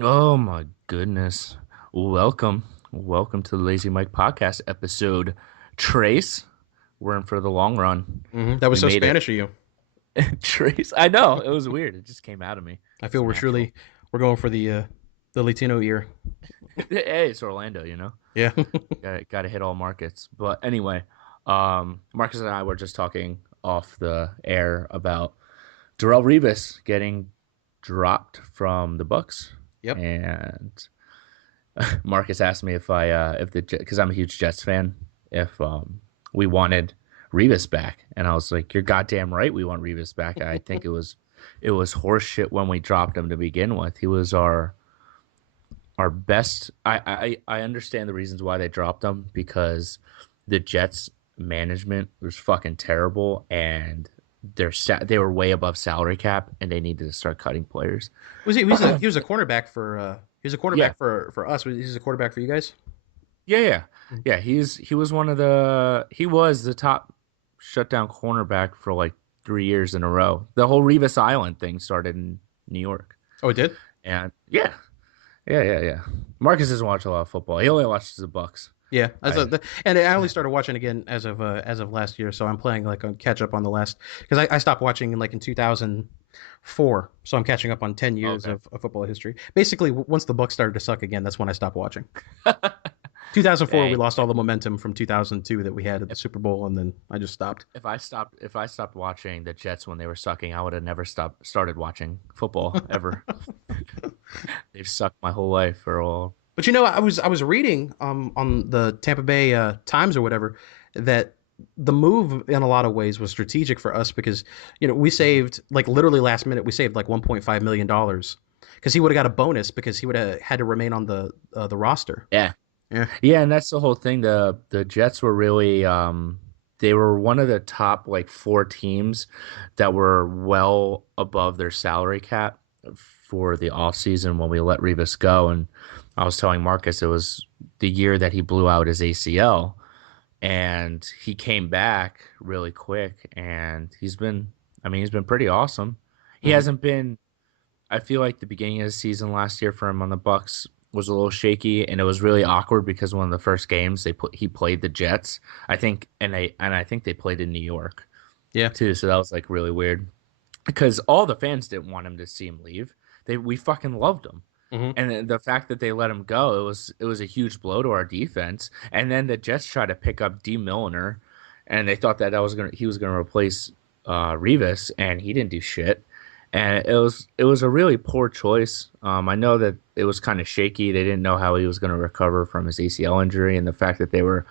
Oh my goodness. Welcome to the Lazy Mike podcast episode. Trace, we're in for the long run. That was We so made it. Spanish of you. Trace, I know, it was weird. It just came out of me. I It's feel natural. we're going for the Latino ear. Hey, it's Orlando. Yeah. Got to hit all markets. But anyway, Marcus and I were just talking off the air about Darrell Revis getting dropped from the Bucks. Yep. And Marcus asked me if the because I'm a huge Jets fan, if we wanted Revis back, and I was like, "You're goddamn right, we want Revis back." I think it was horseshit when we dropped him to begin with. He was our best. I understand the reasons why they dropped him because the Jets management was fucking terrible, and they were way above salary cap, and they needed to start cutting players. He was a cornerback for he was a Yeah, cornerback for us. He's a quarterback for you guys? Yeah, yeah, Mhm. yeah. He was the top shutdown cornerback for like 3 years in a row. The whole Revis Island thing started in New York, Oh, it did? and yeah. Marcus doesn't watch a lot of football. He only watches the Bucks. Yeah. I And I only started watching again as of last year, so I'm playing like a catch up on the last because I stopped watching in 2004, so I'm catching up on 10 years Okay. of football history. Basically, once the Bucks started to suck again, that's when I stopped watching. 2004, we Dang. lost all the momentum from 2002 that we had at the Super Bowl, and then I just stopped. If I stopped watching the Jets when they were sucking, I would have never stopped started watching football ever. They've sucked my whole life for all. But I was reading on the Tampa Bay Times or whatever that the move in a lot of ways was strategic for us because we saved like literally last minute we saved like 1.5 million dollars because he would have got a bonus because he would have had to remain on the roster. Yeah, Yeah. Yeah, and that's the whole thing. The Jets were really they were one of the top like four teams that were well above their salary cap for the offseason when we let Revis go. And I was telling Marcus it was the year that he blew out his ACL and he came back really quick and he's been pretty awesome. He Hmm. hasn't been I feel like the beginning of the season last year for him on the Bucks was a little shaky, and it was really awkward because one of the first games he played the Jets, I think, and I think they played in New York Yeah. too, so that was like really weird because all the fans didn't want him to see him leave. We fucking loved him, Hmm. and the fact that they let him go, it was a huge blow to our defense. And then the Jets tried to pick up D Milliner, and they thought that he was gonna replace Revis, and he didn't do shit. And it was a really poor choice. I know that it was kind of shaky. They didn't know how he was going to recover from his ACL injury, and the fact that they were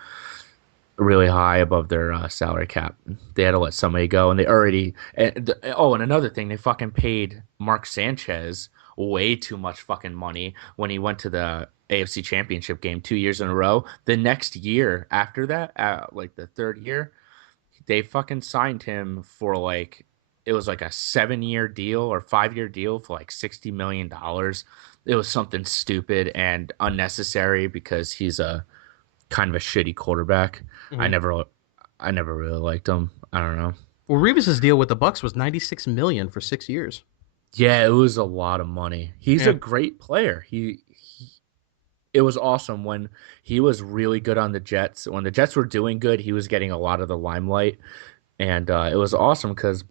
really high above their salary cap. They had to let somebody go, and they already. And another thing, they fucking paid Mark Sanchez way too much fucking money when he went to the AFC Championship game 2 years in a row. The next year after that, like the third year, they fucking signed him for like it was like a 7 year deal or 5 year deal for like $60 million. It was something stupid and unnecessary because he's a kind of a shitty quarterback. I Hmm. never I never really liked him. I don't know. Well, Revis's deal with the Bucks was 96 million for 6 years. Yeah, it was a lot of money. He's a Yeah. great player. He it was awesome when he was really good on the Jets. When the Jets were doing good, he was getting a lot of the limelight, and it was awesome because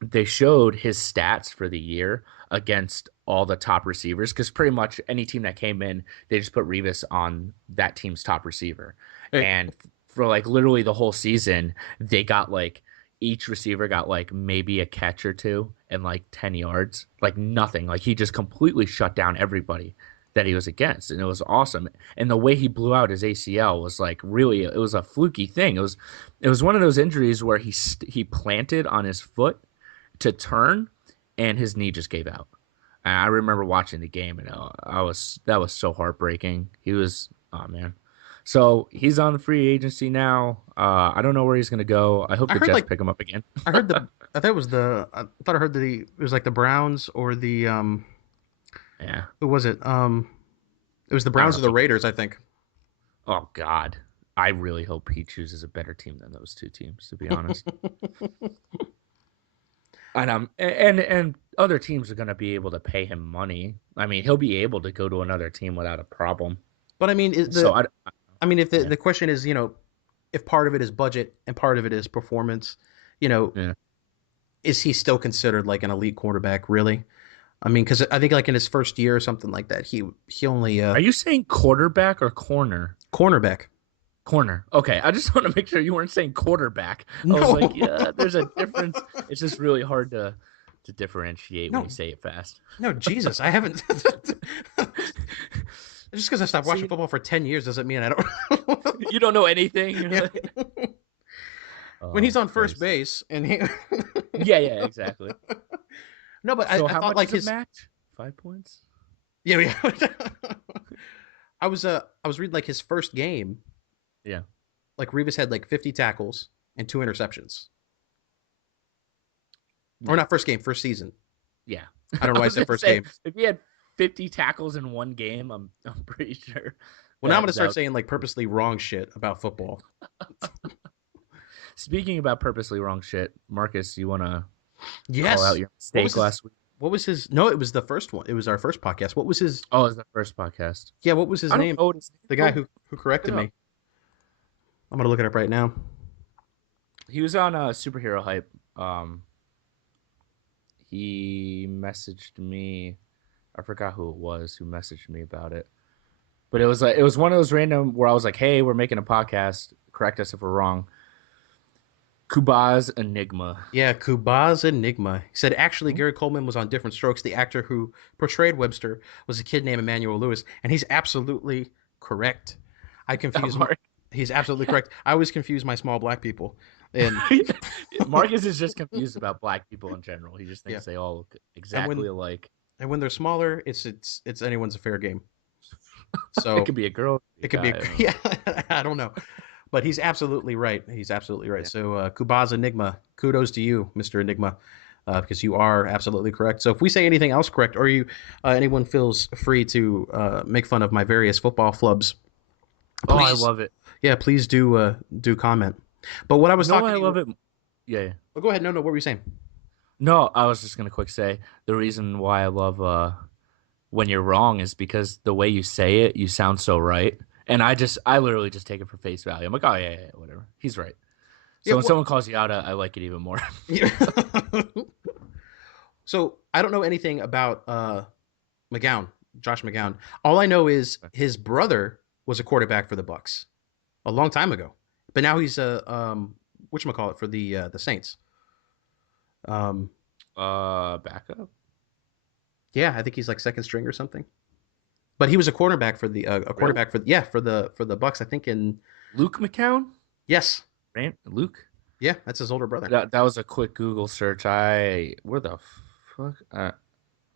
they showed his stats for the year against all the top receivers because pretty much any team that came in, they just put Revis on that team's top receiver. Hey, And for like literally the whole season, they got like each receiver got like maybe a catch or two and like 10 yards, like nothing. Like he just completely shut down everybody that he was against. And it was awesome. And the way he blew out his ACL was like really, it was a fluky thing. It was one of those injuries where he planted on his foot to turn, and his knee just gave out. And I remember watching the game, and I was that was so heartbreaking. He was oh man. So he's on the free agency now. I don't know where he's gonna go. I hope I the heard Jets like pick him up again. I heard the I thought it was the I thought I heard it was like the Browns or the Yeah, who was it? It was the I don't Browns know or if the he. Raiders, I think. Oh God, I really hope he chooses a better team than those two teams. To be honest, and other teams are going to be able to pay him money. I mean, he'll be able to go to another team without a problem. But I mean, So I mean, if yeah, the question is, if part of it is budget and part of it is performance, you know, yeah. is he still considered like an elite quarterback? Really? I mean, because I think like in his first year or something like that, he only Are you saying quarterback or corner? cornerback. Corner. Okay, I just want to make sure you weren't saying quarterback. I was No, like, yeah, there's a difference. It's just really hard to differentiate when you no, say it fast. no, Jesus, I haven't. Just because I stopped watching See, football for 10 years doesn't mean I don't. you don't know anything. You're Yeah. like, When he's oh on first Christ. base and he. Yeah, yeah, exactly. No, but So I how thought much like is a his. match? 5 points. Yeah, yeah. I was reading like his first game. Yeah. Like Revis had like 50 tackles and 2 interceptions. Or Yeah. not first game, first season. Yeah. I don't know I why I was said gonna first say game. if he had 50 tackles in one game, I'm pretty sure Well, now I'm gonna that start that saying like purposely wrong shit about football. speaking about purposely wrong shit, Marcus, you wanna call out Yes. your What was mistake his? last week? What was his? No, it was the first one. It was our first podcast. What was his? Oh, it's the first podcast. Yeah, what was his I don't name? know what his name The guy was. who Look corrected it up. me. I'm gonna look it up right now. He was on superhero hype. Um, he messaged me. I forgot who it was who messaged me about it, but it was like it was one of those random where I was like, "Hey, we're making a podcast. Correct us if we're wrong." Kuba's Enigma. Yeah, Kuba's Enigma. He said actually Gary Coleman was on Different Strokes. The actor who portrayed Webster was a kid named Emmanuel Lewis, and he's absolutely correct. I confuse. Mark. He's absolutely correct. I always confuse my small black people, and Marcus is just confused about black people in general. He just yeah, thinks they all look and exactly alike. when they're smaller, it's anyone's a fair game. It So could be a girl, it it could could be be a guy. I don't know. yeah, I don't know, but he's absolutely right. He's absolutely right. Yeah. So Kuba's Enigma, kudos to you, Mister Enigma, because you are absolutely correct. So if we say anything else correct, or you anyone feels free to make fun of my various football flubs, Oh, I please, love it. yeah, please do comment. But what I was You know why talking I to you, love it? Yeah, yeah. oh, go ahead. No, no, what were you saying? No, I was just gonna quick say the reason why I love when you're wrong is because the way you say it, you sound so right. And I literally just take it for face value. I'm like, oh yeah, yeah, yeah, whatever. He's right. Yeah, So when what? someone calls you out, I like it even more. Yeah. So I don't know anything about McGowan, Josh McGowan. All I know is his brother was a quarterback for the Bucks a long time ago, but now he's a whatchamacallit for the Saints. Um, Backup. yeah, I think he's like second string or something. But he was a quarterback for the a Really? quarterback for for the Bucks. I think in Luke McCown? yes, Right? Luke? yeah, that's his older brother. That was a quick Google search. Where the fuck?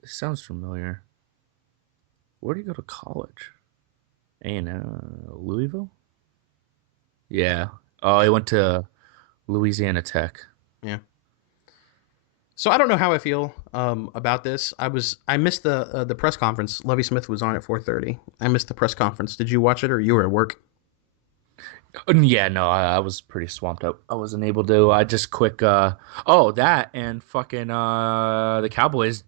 It sounds familiar. Where did he go to college? And Louisville? Yeah. Oh, he went to Louisiana Tech. Yeah. So I don't know how I feel about this. I missed the press conference. Lovey Smith was on at 4:30. I missed the press conference. Did you watch it or you were at work? Yeah, no, I was pretty swamped up. I wasn't able to. I just quick. Oh, that and fucking the Cowboys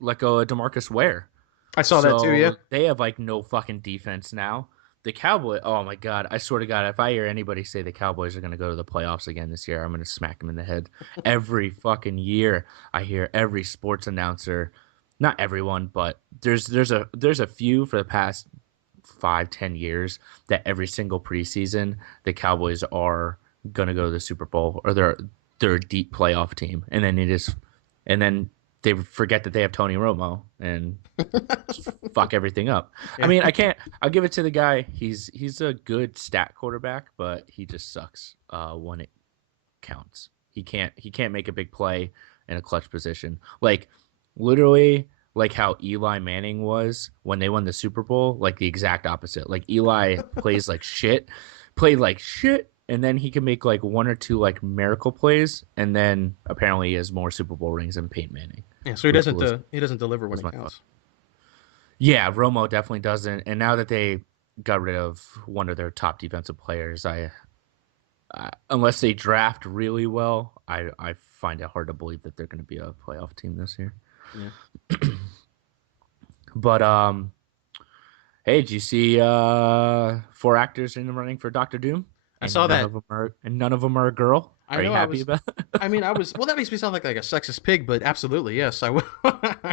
let go of DeMarcus Ware. I saw that too. Yeah. So they have like no fucking defense now. The Cowboy, oh my god! I swear to God, if I hear anybody say the Cowboys are going to go to the playoffs again this year, I'm going to smack them in the head. Every fucking year, I hear every sports announcer, not everyone, but there's a few for the past 5-10 years that every single preseason the Cowboys are going to go to the Super Bowl or they're a deep playoff team, and then they forget that they have Tony Romo and fuck everything up. I Yeah. mean, I can't. I'll give it to the guy. He's a good stat quarterback, but he just sucks when it counts. He can't make a big play in a clutch position. Like literally, like how Eli Manning was when they won the Super Bowl. Like the exact opposite. Like Eli played like shit, and then he can make like one or two like miracle plays, and then apparently he has more Super Bowl rings than Peyton Manning, Yeah. So which was he doesn't deliver when was it my fuck. counts. Yeah, Romo definitely doesn't. And now that they got rid of one of their top defensive players, unless they draft really well, I find it hard to believe that they're going to be a playoff team this year. Yeah. But hey, did you see four actors in the running for Doctor Doom? I saw that. And none of them are a girl. I Are you know. I happy was. about I mean, I was. Well, that makes me sound like a sexist pig, but absolutely, yes, I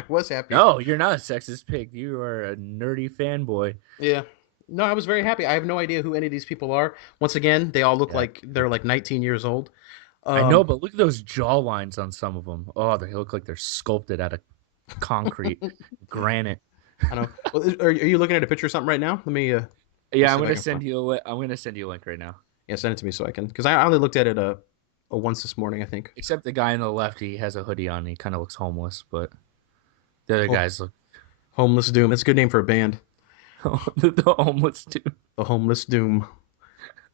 was happy. No, you're not a sexist pig. You are a nerdy fanboy. Yeah. No, I was very happy. I have no idea who any of these people are. Once again, they all look Yeah. like they're like 19 years old. I know, Um, but look at those jaw lines on some of them. Oh, they look like they're sculpted out of concrete, granite. I don't know. Well, are you looking at a picture of something right now? Let me Yeah, see if I can find. I'm gonna send you a link right now. Yeah, send it to me so I can. Because I only looked at it a once this morning, I think. Except the guy on the left, he has a hoodie on. He kind of looks homeless, but the other Oh, guys look Homeless Doom. It's a good name for a band. the homeless too. The Homeless Doom.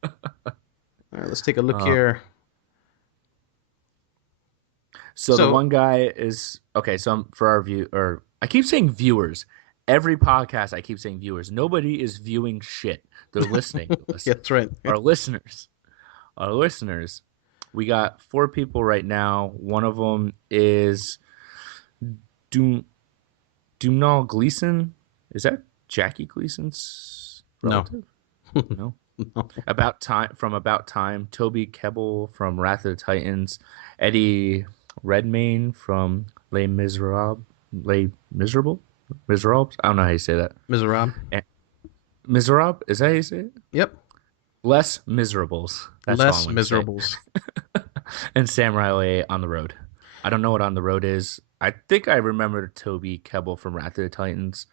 All right, let's take a look Uh, here. so the So, one guy is okay. So for our view, or I keep saying viewers. Every podcast, I keep saying viewers. Nobody is viewing shit. They're listening to us. yeah, that's right. Our listeners. Our listeners. We got four people right now. One of them is Doom Doomnall Gleason. Is that Jackie Gleason's No. relative? No. No. About Time. Toby Kebbell from Wrath of the Titans. Eddie Redmayne from Les Miserables. I don't know how you say that. Miserable. And, Miserable? Is that how you say it? Yep. Less Miserables. That's all I'm Less going to say. miserables. And Sam Riley on the road. I don't know what on the road is. I think I remember Toby Kebbell from Wrath of the Titans,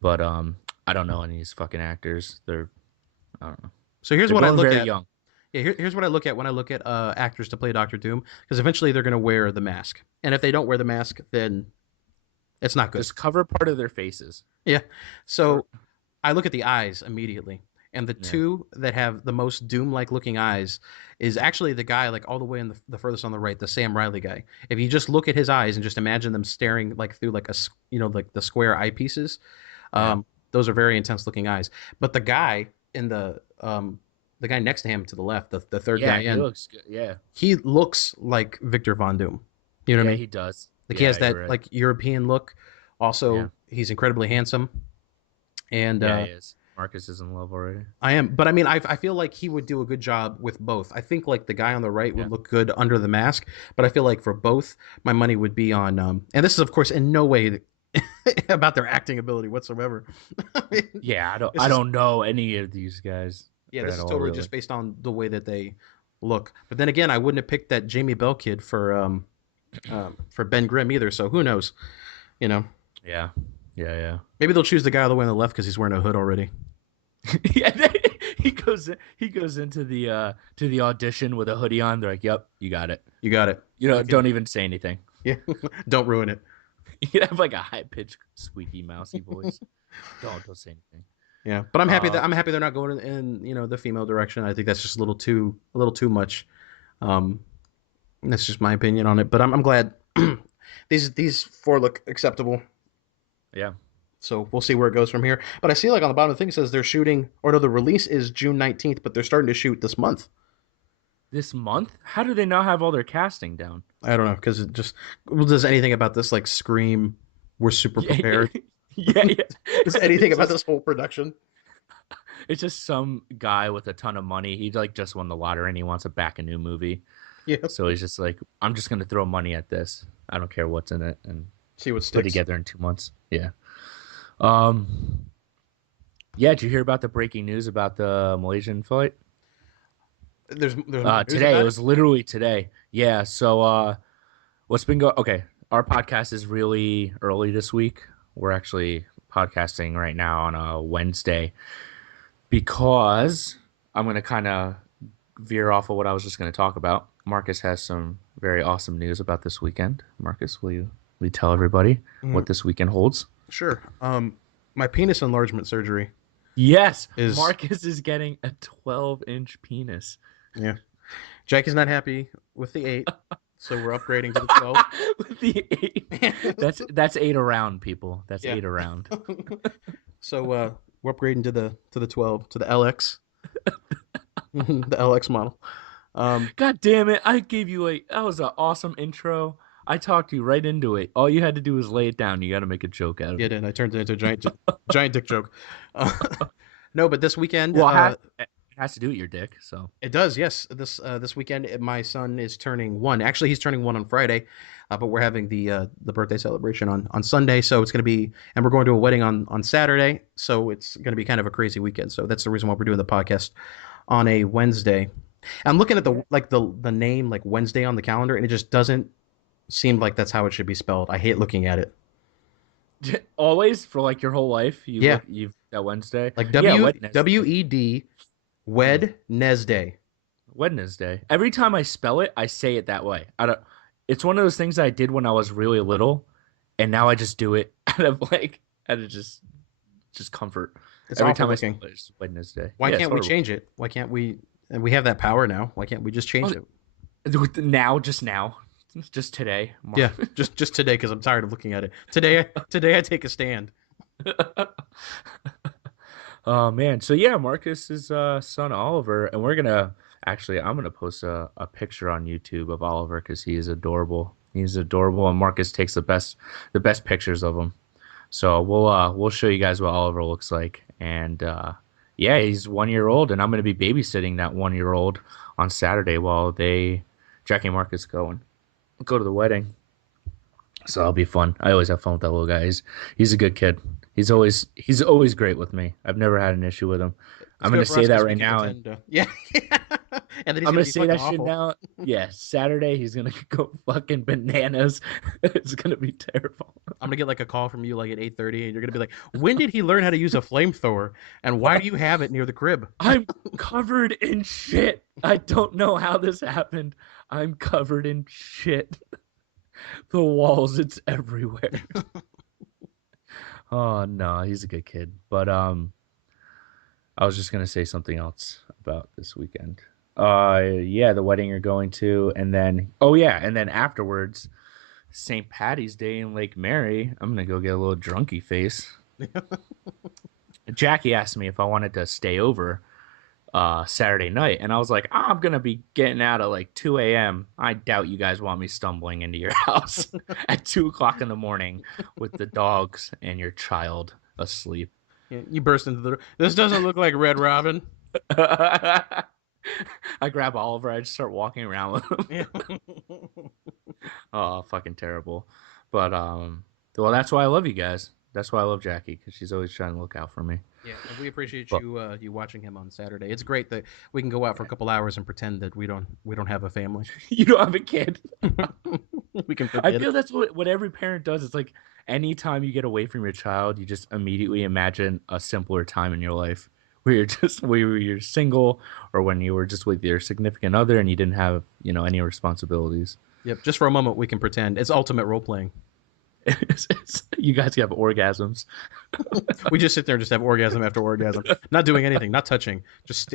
but I don't know any of these fucking actors. I don't know. So here's They're what I going look very at. young. Yeah, here's what I look at when I look at actors to play Doctor Doom, because eventually they're going to wear the mask, and if they don't wear the mask, then it's not good. Just cover part of their faces. Yeah. Or So I look at the eyes immediately, and the yeah, two that have the most Doom-like looking eyes is actually the guy like all the way in the furthest on the right, the Sam Riley guy. If you just look at his eyes and just imagine them staring like through like like the square eyepieces, yeah, those are very intense looking eyes. But the guy next to him to the left, the third guy yeah. He in, looks good. Yeah, he looks like Victor Von Doom. You know what I yeah. mean? He does. Like he Yeah, has you're that right. like European look. Yeah, Also, he's incredibly handsome, and yeah. He is. Marcus is in love already. I am. But I mean, I feel like he would do a good job with both. I think like the guy on the right Yeah, would look good under the mask, but I feel like for both, my money would be on. And this is of course in no way about their acting ability whatsoever. I mean, yeah. this I is don't know any of these guys yeah, this at is all, totally really. just based on the way that they look. But then again, I wouldn't have picked that Jamie Bell kid for Ben Grimm either. So who knows? You know, Yeah, yeah, maybe they'll choose the guy all the way on the left because he's wearing a hood already. yeah. He goes into the to the audition with a hoodie on. They're like, "Yep, you got it." You got it. You know, You can, don't even say anything. yeah, don't ruin it. You have like a high pitched, squeaky, mousy voice. Don't say anything. Yeah, but I'm happy Uh, that they're not going in the female direction. I think that's just a little too much. Um, that's just my opinion on it. But I'm glad these four look acceptable. yeah. So we'll see where it goes from here. But I see like on the bottom of the thing it says they're shooting, or no, the release is June 19th, but they're starting to shoot this month. This month? How do they not have all their casting down? I don't know because it just does anything about this like scream. We're super Yeah, yeah, prepared. yeah. Does anything about this whole production? It's just some guy with a ton of money. He like just won the lottery and he wants to back a new movie. Yeah, So he's just like, I'm just gonna throw money at this. I don't care what's in it and see what put sticks. together in 2 months. Yeah. Um. Yeah. Did you hear about the breaking news about the Malaysian flight? There's more news Today. It about it. was literally today. Yeah. So what's been going? Okay, our podcast is really early this week. We're actually podcasting right now on a Wednesday because I'm gonna kind of veer off of what I was just gonna talk about. Marcus has some very awesome news about this weekend. Marcus, will you tell everybody what Mm, this weekend holds? sure. My penis enlargement surgery Yes, is Marcus is getting a 12-inch penis. yeah. Jake is not happy with the 8, so we're upgrading to the 12. With the eight. That's eight around, people. That's Yeah. eight around. So we're upgrading to the 12 to the LX, the LX model. Um, God damn it! I gave you that was an awesome intro. I talked you right into it. All you had to do was lay it down. You got to make a joke out of Yeah, it. then I turned it into a giant dick joke. Uh, no, but this weekend, Well, it has to do with your dick. So it does. Yes, this weekend, my son is turning one. Actually, he's turning one on Friday, but we're having the birthday celebration on Sunday. So it's going to be, and we're going to a wedding on Saturday. So it's going to be kind of a crazy weekend. So that's the reason why we're doing the podcast on a Wednesday. I'm looking at yeah. the name like Wednesday on the calendar, and it just doesn't seem like that's how it should be spelled. I hate looking at it. Always for like your whole life, Yeah, you've that Wednesday. like Yeah, WED Yeah. Wednesday. Wednesday. Every time I spell it, I say it that way. I don't. It's one of those things I did when I was really little, and now I just do it out of just comfort. It's Every awful time I spell looking. it, it's Wednesday. Why Yeah, it's can't we horrible. change it? Why can't we? And we have that power now. Why can't we just change Oh, it? now, just today. Yeah, just today because I'm tired of looking at it. Today I take a stand. Oh man. So yeah, Marcus's son Oliver, and I'm gonna post a picture on YouTube of Oliver because he is adorable. He's adorable, and Marcus takes the best pictures of him. So we'll show you guys what Oliver looks like. And yeah, he's 1 year old, and I'm gonna be babysitting that 1 year old on Saturday while Jackie and Marcus go to the wedding. So that'll be fun. I always have fun with that little guy. He's a good kid. He's always great with me. I've never had an issue with him. It's I'm gonna good for say us that because we right can now, and pretend. Yeah, and then he's I'm gonna gonna be say fucking that shit awful. now. Yeah, Saturday he's gonna go fucking bananas. It's gonna be terrible. I'm gonna get like a call from you like at 8:30, and you're gonna be like, "When did he learn how to use a flamethrower? And why do you have it near the crib?" I'm covered in shit. I don't know how this happened. I'm covered in shit. The walls, it's everywhere. Oh no, he's a good kid. But I was just gonna say something else about this weekend. Yeah, the wedding you're going to, and then oh yeah, and then afterwards, St. Patty's Day in Lake Mary. I'm gonna go get a little drunky face. Jackie asked me if I wanted to stay over Saturday night, and I was like, I'm gonna be getting out at like 2 a.m. I doubt you guys want me stumbling into your house at 2 o'clock in the morning with the dogs and your child asleep. You burst into the. This doesn't look like Red Robin. I grab Oliver. I just start walking around with him. Yeah. Oh, fucking terrible. But well, that's why I love you guys. That's why I love Jackie because she's always trying to look out for me. Yeah, and we appreciate But you watching him on Saturday. It's great that we can go out for a couple hours and pretend that we don't have a family. you don't have a kid. We can I forget it. feel that's what every parent does. It's like anytime you get away from your child, you just immediately imagine a simpler time in your life where you're single or when you were just with your significant other and you didn't have, any responsibilities. Yep, just for a moment we can pretend. It's ultimate role playing. You guys have orgasms. We just sit there and just have orgasm after orgasm, not doing anything, not touching, just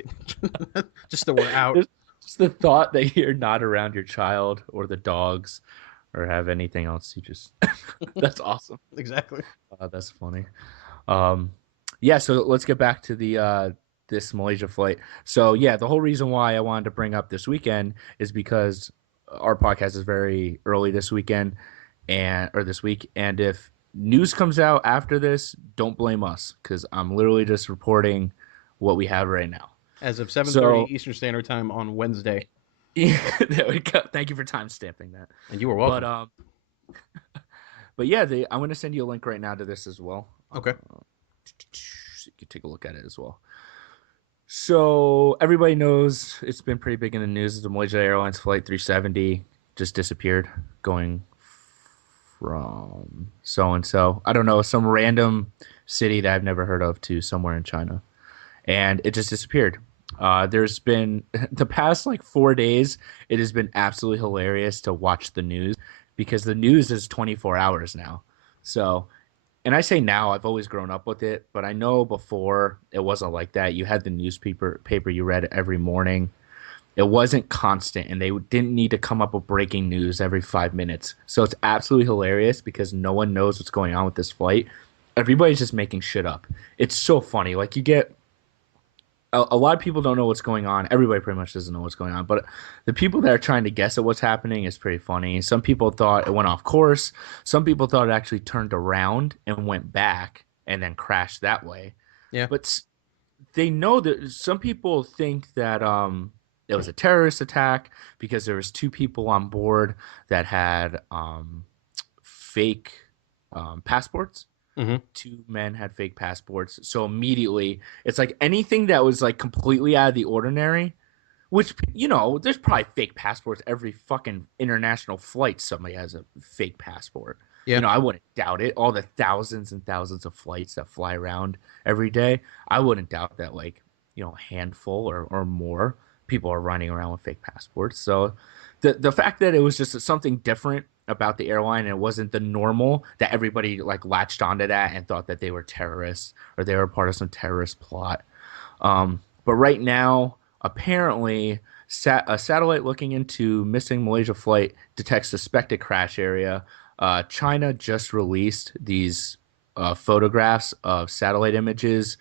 just that we're out. Just the thought that you're not around your child or the dogs or have anything else, you just that's awesome. Exactly. That's funny. Um, yeah, so let's get back to the this Malaysia flight. So yeah, the whole reason why I wanted to bring up this weekend is because our podcast is very early this weekend or this week, and if news comes out after this, don't blame us because I'm literally just reporting what we have right now. As of 7:30 So Eastern Standard Time on Wednesday, yeah, there we go. Thank you for time stamping that. and you were But welcome. but yeah, I'm going to send you a link right now to this as well. Okay. So you can take a look at it as well. So everybody knows it's been pretty big in the news. The Malaysia Airlines flight 370 just disappeared, going from so and so. I don't know, some random city that I've never heard of to somewhere in China, and it just disappeared. There's been the past like 4 days. It has been absolutely hilarious to watch the news because the news is 24 hours now. So, and I say now, I've always grown up with it, but I know before it wasn't like that. You had the paper you read every morning. It wasn't constant, and they didn't need to come up with breaking news every 5 minutes. So it's absolutely hilarious because no one knows what's going on with this flight. Everybody's just making shit up. It's so funny. Like you get a lot of people don't know what's going on. Everybody pretty much doesn't know what's going on, but the people that are trying to guess at what's happening is pretty funny. Some people thought it went off course. Some people thought it actually turned around and went back and then crashed that way. Yeah. But they know that some people think that it was a terrorist attack because there was two people on board that had fake passports. Hmm. Two men had fake passports, so immediately it's like anything that was like completely out of the ordinary, which, there's probably fake passports every fucking international flight. Somebody has a fake passport. Yeah. I wouldn't doubt it. All the thousands and thousands of flights that fly around every day, I wouldn't doubt that, like, a handful or more people are running around with fake passports. So the fact that it was just something different about the airline and it wasn't the normal, that everybody like latched onto that and thought that they were terrorists or they were part of some terrorist plot. But right now, apparently, a satellite looking into missing Malaysia flight detects suspected crash area. China just released these photographs of satellite images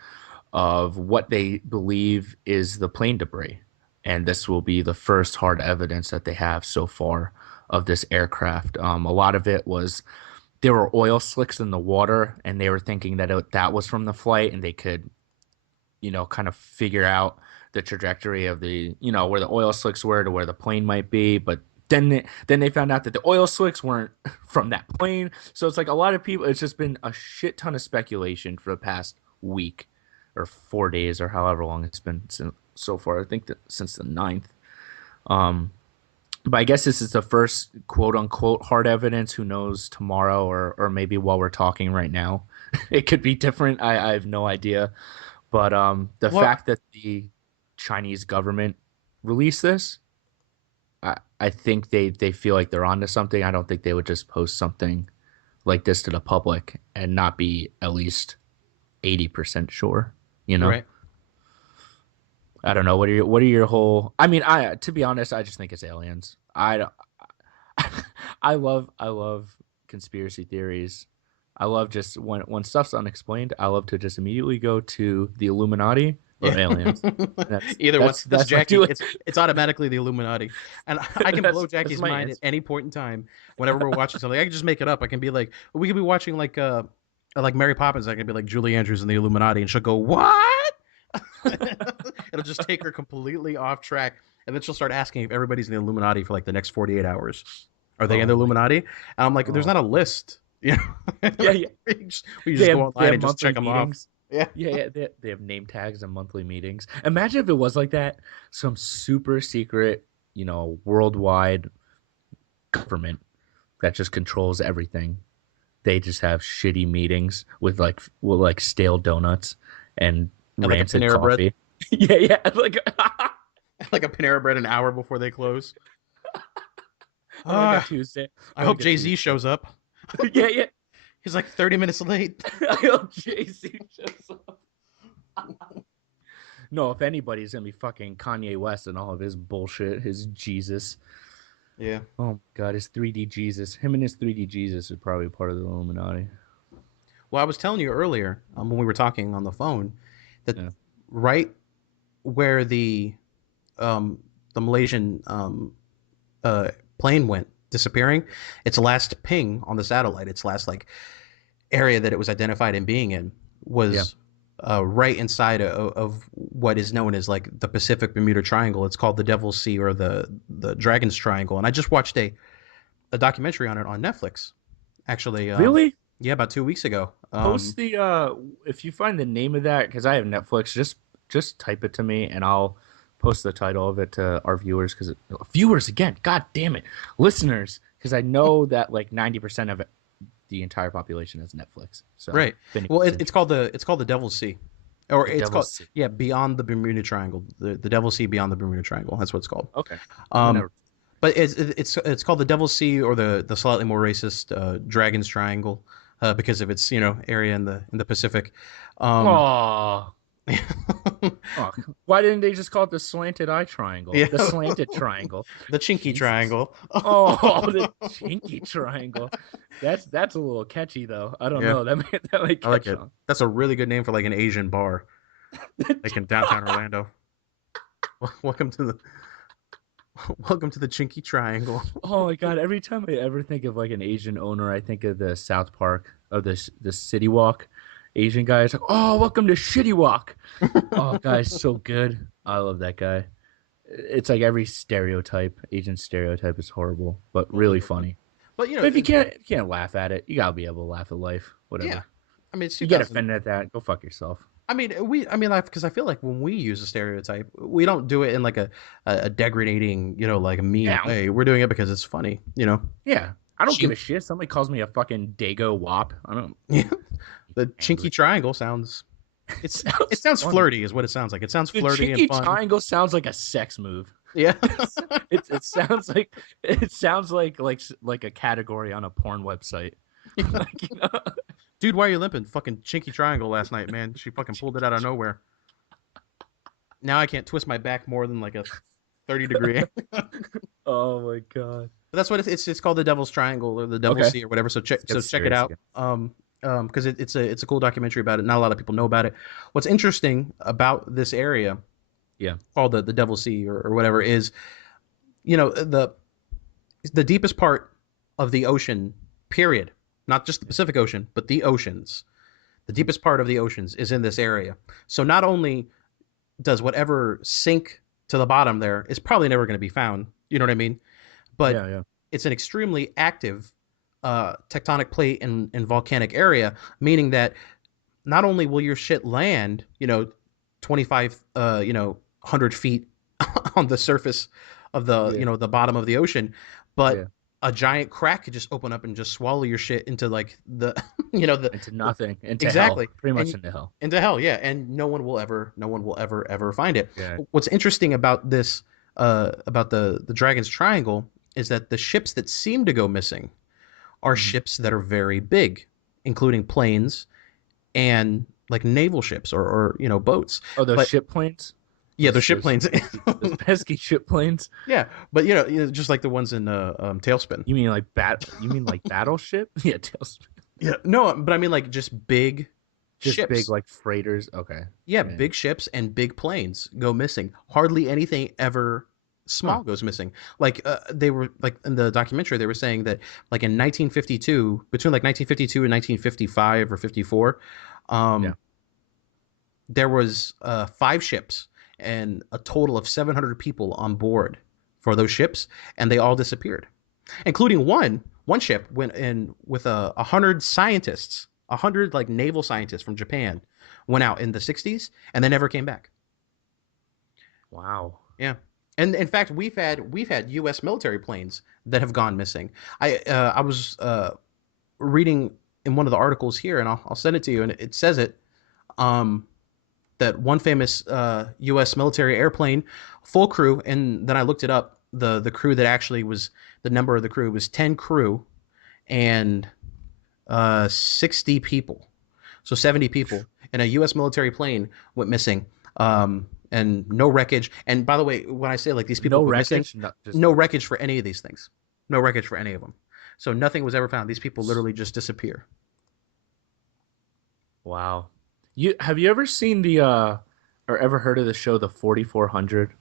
of what they believe is the plane debris. And this will be the first hard evidence that they have so far of this aircraft. A lot of it was there were oil slicks in the water, and they were thinking that that was from the flight, and they could, kind of figure out the trajectory of the, where the oil slicks were to where the plane might be. But then they found out that the oil slicks weren't from that plane. So it's like a lot of people. It's just been a shit ton of speculation for the past week or 4 days or however long it's been so far. I think that since the 9th. But I guess this is the first quote unquote hard evidence. Who knows tomorrow or maybe while we're talking right now, it could be different. I have no idea. But the Well, fact that the Chinese government released this, I think they feel like they're onto something. I don't think they would just post something like this to the public and not be at least 80% sure. You know, right. I don't know. What are your whole? I mean, to be honest, I just think it's aliens. I don't- I love conspiracy theories. I love just when stuff's unexplained. I love to just immediately go to the Illuminati or Yeah. aliens. That's Either one. that's That's that's my Jackie. do. It's automatically the Illuminati, and I can blow That's Jackie's my mind at answer. any point in time. Whenever we're watching something, I can just make it up. I can be like, we could be watching like Mary Poppins. I can be like Julie Andrews and the Illuminati, and she'll go, "What?" It'll just take her completely off track, and then she'll start asking if everybody's in the Illuminati for like the next 48 hours. Are they in Oh the my. Illuminati? And I'm like, there's Oh not a list. You know, yeah, yeah. we They just go have they online have and just check monthly them off. meetings. Yeah. Yeah, yeah. They have name tags and monthly meetings. Imagine if it was like that. Some super secret, worldwide government that just controls everything. They just have shitty meetings with stale donuts and And like a rancid Panera Bread, coffee. Yeah, yeah. Like like a Panera Bread an hour before they close. on like a Ah, Tuesday I or hope like a Jay Z Tuesday. shows up. Yeah, yeah. He's like 30 minutes late. I hope Jay-Z shows up. No, if anybody's gonna be fucking Kanye West and all of his bullshit, his Jesus. Yeah. Oh my God, his 3D Jesus. Him and his 3D Jesus are probably part of the Illuminati. Well, I was telling you earlier when we were talking on the phone that Yeah. right where um, the Malaysian uh, plane went disappearing, its last ping on the satellite, its last like area that it was identified in being in Yeah. was right inside of what is known as like the Pacific Bermuda Triangle. It's called the Devil's Sea or the Dragon's Triangle. And I just watched a documentary on it on Netflix. Actually, Really? yeah, about 2 weeks ago. Post the if you find the name of that, because I have Netflix, just type it to me and I'll post the title of it to our viewers, because viewers again, god damn it, listeners, because I know that like 90% of it, the entire population has Netflix. So Right. if Well, anyone's it's called the Devil's Sea, or the it's called, Devil's Sea. yeah, Beyond the Bermuda Triangle. The Devil's Sea Beyond the Bermuda Triangle. That's what it's called. Okay. I've Um, never. but it's called the Devil's Sea or the slightly more racist Dragon's Triangle because of its area in the Pacific. Um, Oh, oh, why didn't they just call it the slanted eye triangle? yeah, The slanted triangle. the Chinky Jesus. Triangle. Oh, the chinky triangle. That's a little catchy though. I don't Yeah, know. That might I like catch it. on. That's a really good name for like an Asian bar. like in downtown Orlando. Welcome to the welcome to the Chinky Triangle. Oh my god! Every time I ever think of like an Asian owner, I think of the South Park of the City Walk. Asian guy is like, "Oh, welcome to Shitty Walk." Oh, guy's so good. I love that guy. It's like every stereotype, Asian stereotype is horrible, but really Mhm. funny. But But if you can't laugh at it, you gotta be able to laugh at life. yeah, Whatever. I mean it's You get 2000. offended at that, go fuck yourself. I mean, like, because I feel like when we use a stereotype, we don't do it in like a degrading, like a mean Yeah, way. We're doing it because it's funny, yeah. I don't give Chink, a shit. Somebody calls me a fucking Dago Wop. I don't. yeah, the Chinky Angry. Triangle sounds. It It sounds sounds funny. flirty, is what it sounds like. It sounds The flirty and cheeky fun. triangle sounds like a sex move. Yeah. It sounds like like a category on a porn website. Like, Dude, why are you limping? Fucking Chinky Triangle last night, man. She fucking pulled it out of nowhere. Now I can't twist my back more than like a 30-degree. oh my god. But that's what it's called, the Devil's Triangle or the Devil's Okay, Sea or whatever. So check let's so get check it serious out. again. Because it's a cool documentary about it. Not a lot of people know about it. What's interesting about this area Yeah. called the Devil's Sea or whatever is, the deepest part of the ocean. Period. Not just the Pacific Ocean, but the oceans. The deepest part of the oceans is in this area. So not only does whatever sink to the bottom there is probably never going to be found. You know what I mean? But Yeah, yeah. it's an extremely active tectonic plate and volcanic area, meaning that not only will your shit land, 25, 100 feet on the surface of the, Yeah. the bottom of the ocean, but Yeah. a giant crack could just open up and just swallow your shit into like the, you know, Into the nothing. Into hell. exactly. Pretty much And into hell. into hell, yeah, and no one will ever find it. Yeah. What's interesting about this, about the Dragon's Triangle, is that the ships that seem to go missing are Mhm. ships that are very big, including planes and like naval ships or boats. Oh, those But ship planes? yeah, those ship planes. Those pesky ship planes? Yeah, but just like the ones in Tailspin. You mean like battleship? Yeah, tails. Yeah, no, but I mean like just big Just big ships. like freighters. Okay. Yeah, Yeah. big ships and big planes go missing. Hardly anything ever Huh. small goes missing. Like they were like in the documentary, they were saying that like in 1952, between like 1952 and 1955 or 54, Yeah. um, there was 5 ships and a total of 700 people on board for those ships, and they all disappeared, including one ship went in with 100 scientists, 100 like naval scientists from Japan, went out in the 60s and they never came back. Wow. Yeah. And in fact, we've had U.S. military planes that have gone missing. I was reading in one of the articles here, and I'll send it to you, and it says it. Um, that one famous U.S. military airplane, full crew, and then I looked it up. The crew that actually was, the number of the crew was 10 crew and 60 people, so 70 people, and a U.S. military plane went missing. And no wreckage. And by the way, when I say like these people No went missing, wreckage. Not just no wreckage for any of these things. No wreckage for any of them. So nothing was ever found. These people literally just disappear. wow. You ever seen the or ever heard of the show The 4400?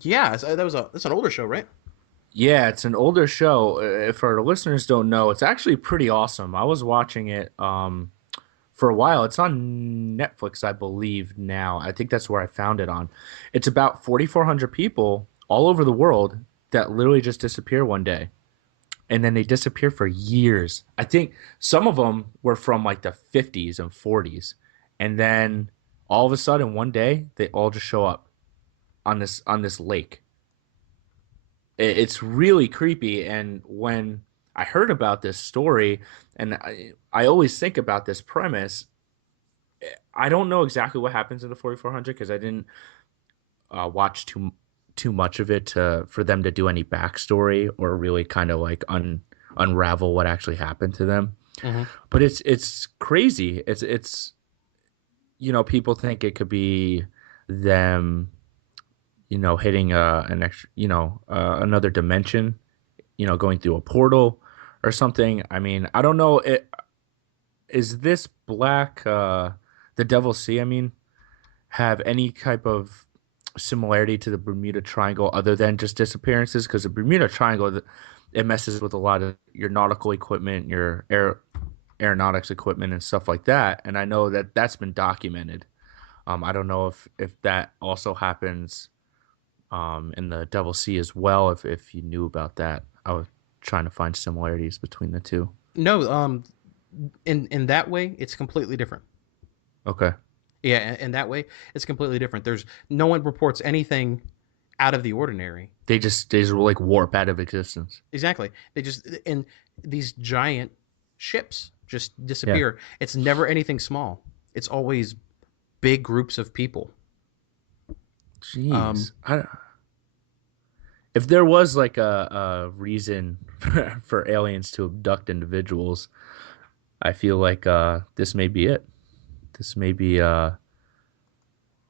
Yeah, that's an older show, right? Yeah, it's an older show. If our listeners don't know, it's actually pretty awesome. I was watching it for a while. It's on Netflix, I believe now. I think that's where I found it on. It's about 4,400 people all over the world that literally just disappear one day. And then they disappear for years. I think some of them were from like the 50s and 40s. And then all of a sudden one day they all just show up on this lake. It's really creepy. And when I heard about this story, and I always think about this premise, I don't know exactly what happens in the 4400 because I didn't watch too much of it for them to do any backstory or really kind of like unravel what actually happened to them. Mm-hmm. But it's crazy. It's people think it could be them hitting an extra another dimension, going through a portal or something. I mean, I don't know. Is this black the Devil's Sea? I mean, have any type of similarity to the Bermuda Triangle other than just disappearances? Because the Bermuda Triangle, it messes with a lot of your nautical equipment, your aeronautics equipment, and stuff like that. And I know that that's been documented. I don't know if that also happens in the Devil Sea as well. If you knew about that, I was trying to find similarities between the two. No, in that way, it's completely different. Okay, Yeah, in that way, it's completely different. There's no one reports anything out of the ordinary. they just like warp out of existence. Exactly. They just and these giant ships just Yeah. disappear. It's never anything small. It's always big groups of people. Um, Jeez. If there was like a reason for aliens to abduct individuals, I feel like this may be it. This may be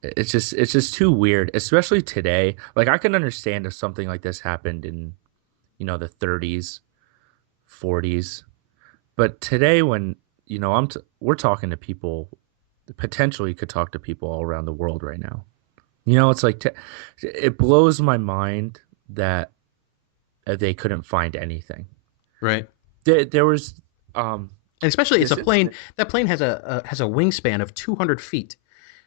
it's just too weird, especially today. Like I can understand if something like this happened in, the 30s, 40s, but today when, we're talking to people, potentially could talk to people all around the world right now. It's like it blows my mind that they couldn't find anything. right. There was um And especially it's a is it plane. That plane has a wingspan of 200 feet.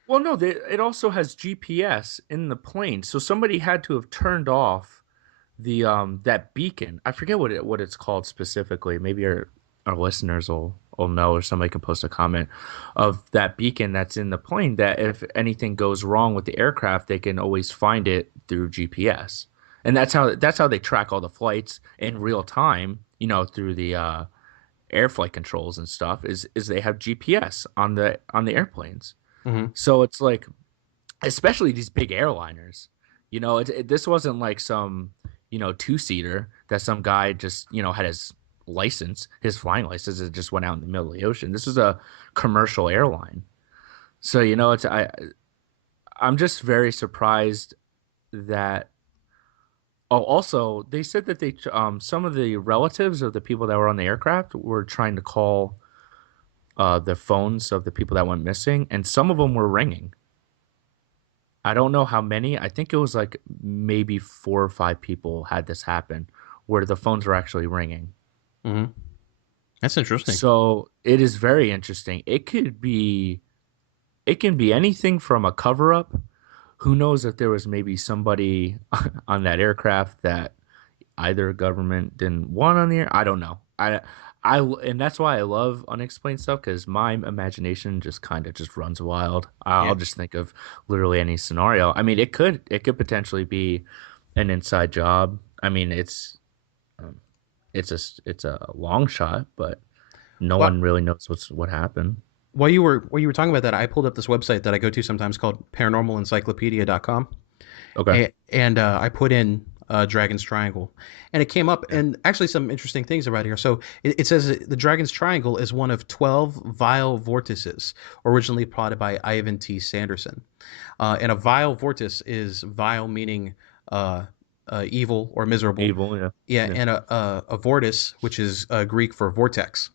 well, no, it also has GPS in the plane, so somebody had to have turned off the that beacon. I forget what it's called specifically. Maybe our listeners will know, or somebody can post a comment of that beacon that's in the plane, that if anything goes wrong with the aircraft, they can always find it through GPS. And that's how they track all the flights in real time, through the air flight controls and stuff, is they have GPS on the airplanes. Hmm. So it's like, especially these big airliners. This wasn't like some, two-seater that some guy just, had his flying license, and just went out in the middle of the ocean. This is a commercial airline. So, I'm just very surprised that. Oh, also, they said that some of the relatives of the people that were on the aircraft were trying to call the phones of the people that went missing, and some of them were ringing. I don't know how many. I think it was like maybe 4 or 5 people had this happen where the phones were actually ringing. Hmm. That's interesting. So it is very interesting. It can be anything from a cover up. Who knows if there was maybe somebody on that aircraft that either government didn't want on the air. I don't know. And that's why I love unexplained stuff, because my imagination just kind of just runs wild. Yeah. I'll just think of literally any scenario. I mean, it could potentially be an inside job. I mean, um, it's a long shot, but no What one really knows what happened. while you were talking about that, I pulled up this website that I go to sometimes called paranormalencyclopedia.com. Okay. And I put in Dragon's Triangle, and it came up, Yeah. and actually some interesting things about here. So it says that the Dragon's Triangle is one of 12 vile vortices originally plotted by Ivan T. Sanderson. And a vile vortice is vile meaning evil or miserable. Evil, yeah. Yeah, Yeah. and a vortice, which is Greek for vortex.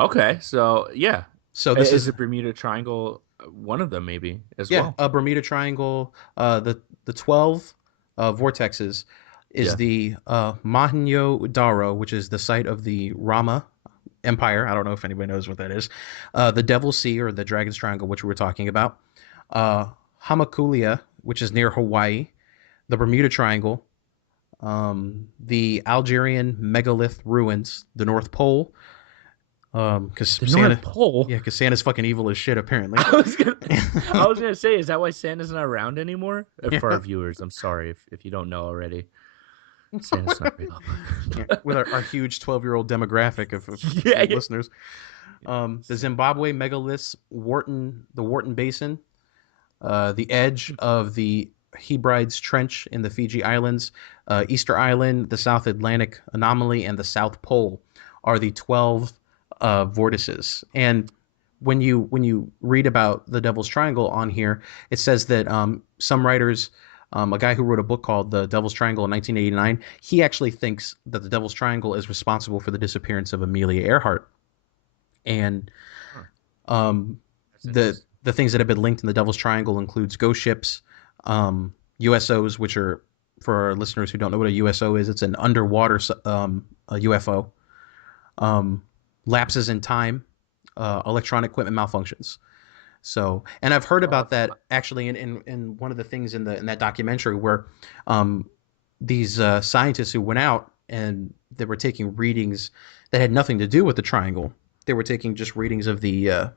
Okay, so yeah. So this Is is the Bermuda Triangle one of them maybe as yeah, well? a Bermuda Triangle. The 12 vortexes is Yeah. the Mohenjo-daro, which is the site of the Rama Empire. I don't know if anybody knows what that is. The Devil's Sea, or the Dragon's Triangle, which we were talking about. Uh, Hamakulia, which is near Hawaii. The Bermuda Triangle. The Algerian megalith ruins. The North Pole. Because The Santa, North Pole. yeah, because Santa's fucking evil as shit, apparently. I was gonna, I was gonna say, is that why Santa's not around anymore? For our Yeah. viewers, I'm sorry if you don't know already. Santa's not real. Yeah, with our huge 12-year-old demographic of Yeah, yeah. listeners. The Zimbabwe megaliths, the Wharton Basin, the edge of the Hebrides Trench in the Fiji Islands, Easter Island, the South Atlantic Anomaly, and the South Pole are the 12 vortices. And when you read about the Devil's Triangle on here, it says that some writers, a guy who wrote a book called The Devil's Triangle in 1989, he actually thinks that the Devil's Triangle is responsible for the disappearance of Amelia Earhart. And Huh, um, that's the interesting. the things that have been linked in the Devil's Triangle includes ghost ships, USOs, which are, for our listeners who don't know what a USO is, it's an underwater a UFO. Um, Lapses in time, electronic equipment malfunctions. So, and I've heard Oh, about that actually in one of the things in that documentary where um, these scientists who went out and they were taking readings that had nothing to do with the triangle. They were taking just readings of the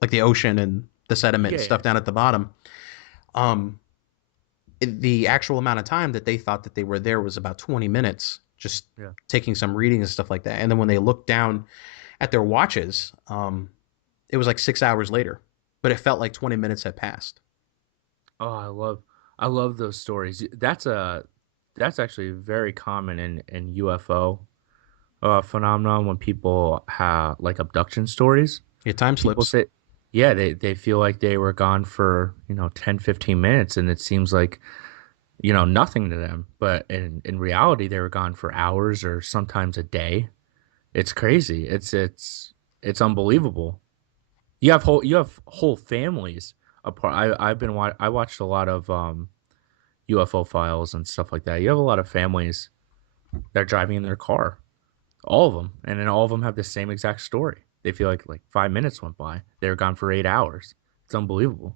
like the ocean and the sediment and yeah, stuff down at the bottom. Um, the actual amount of time that they thought that they were there was about 20 minutes, just yeah. taking some readings and stuff like that. And then when they looked down at their watches, it was like 6 hours later, but it felt like 20 minutes had passed. Oh, I love those stories. That's actually very common in UFO phenomenon when people have like abduction stories. Yeah, time People slips. say, yeah, they feel like they were gone for, 10, 15 minutes and it seems like, nothing to them. But in reality, they were gone for hours or sometimes a day. It's crazy. It's unbelievable. You have whole families apart. I watched a lot of UFO files and stuff like that. You have a lot of families that are driving in their car, all of them, and then all of them have the same exact story. They feel like 5 minutes went by. They were gone for 8 hours. It's unbelievable.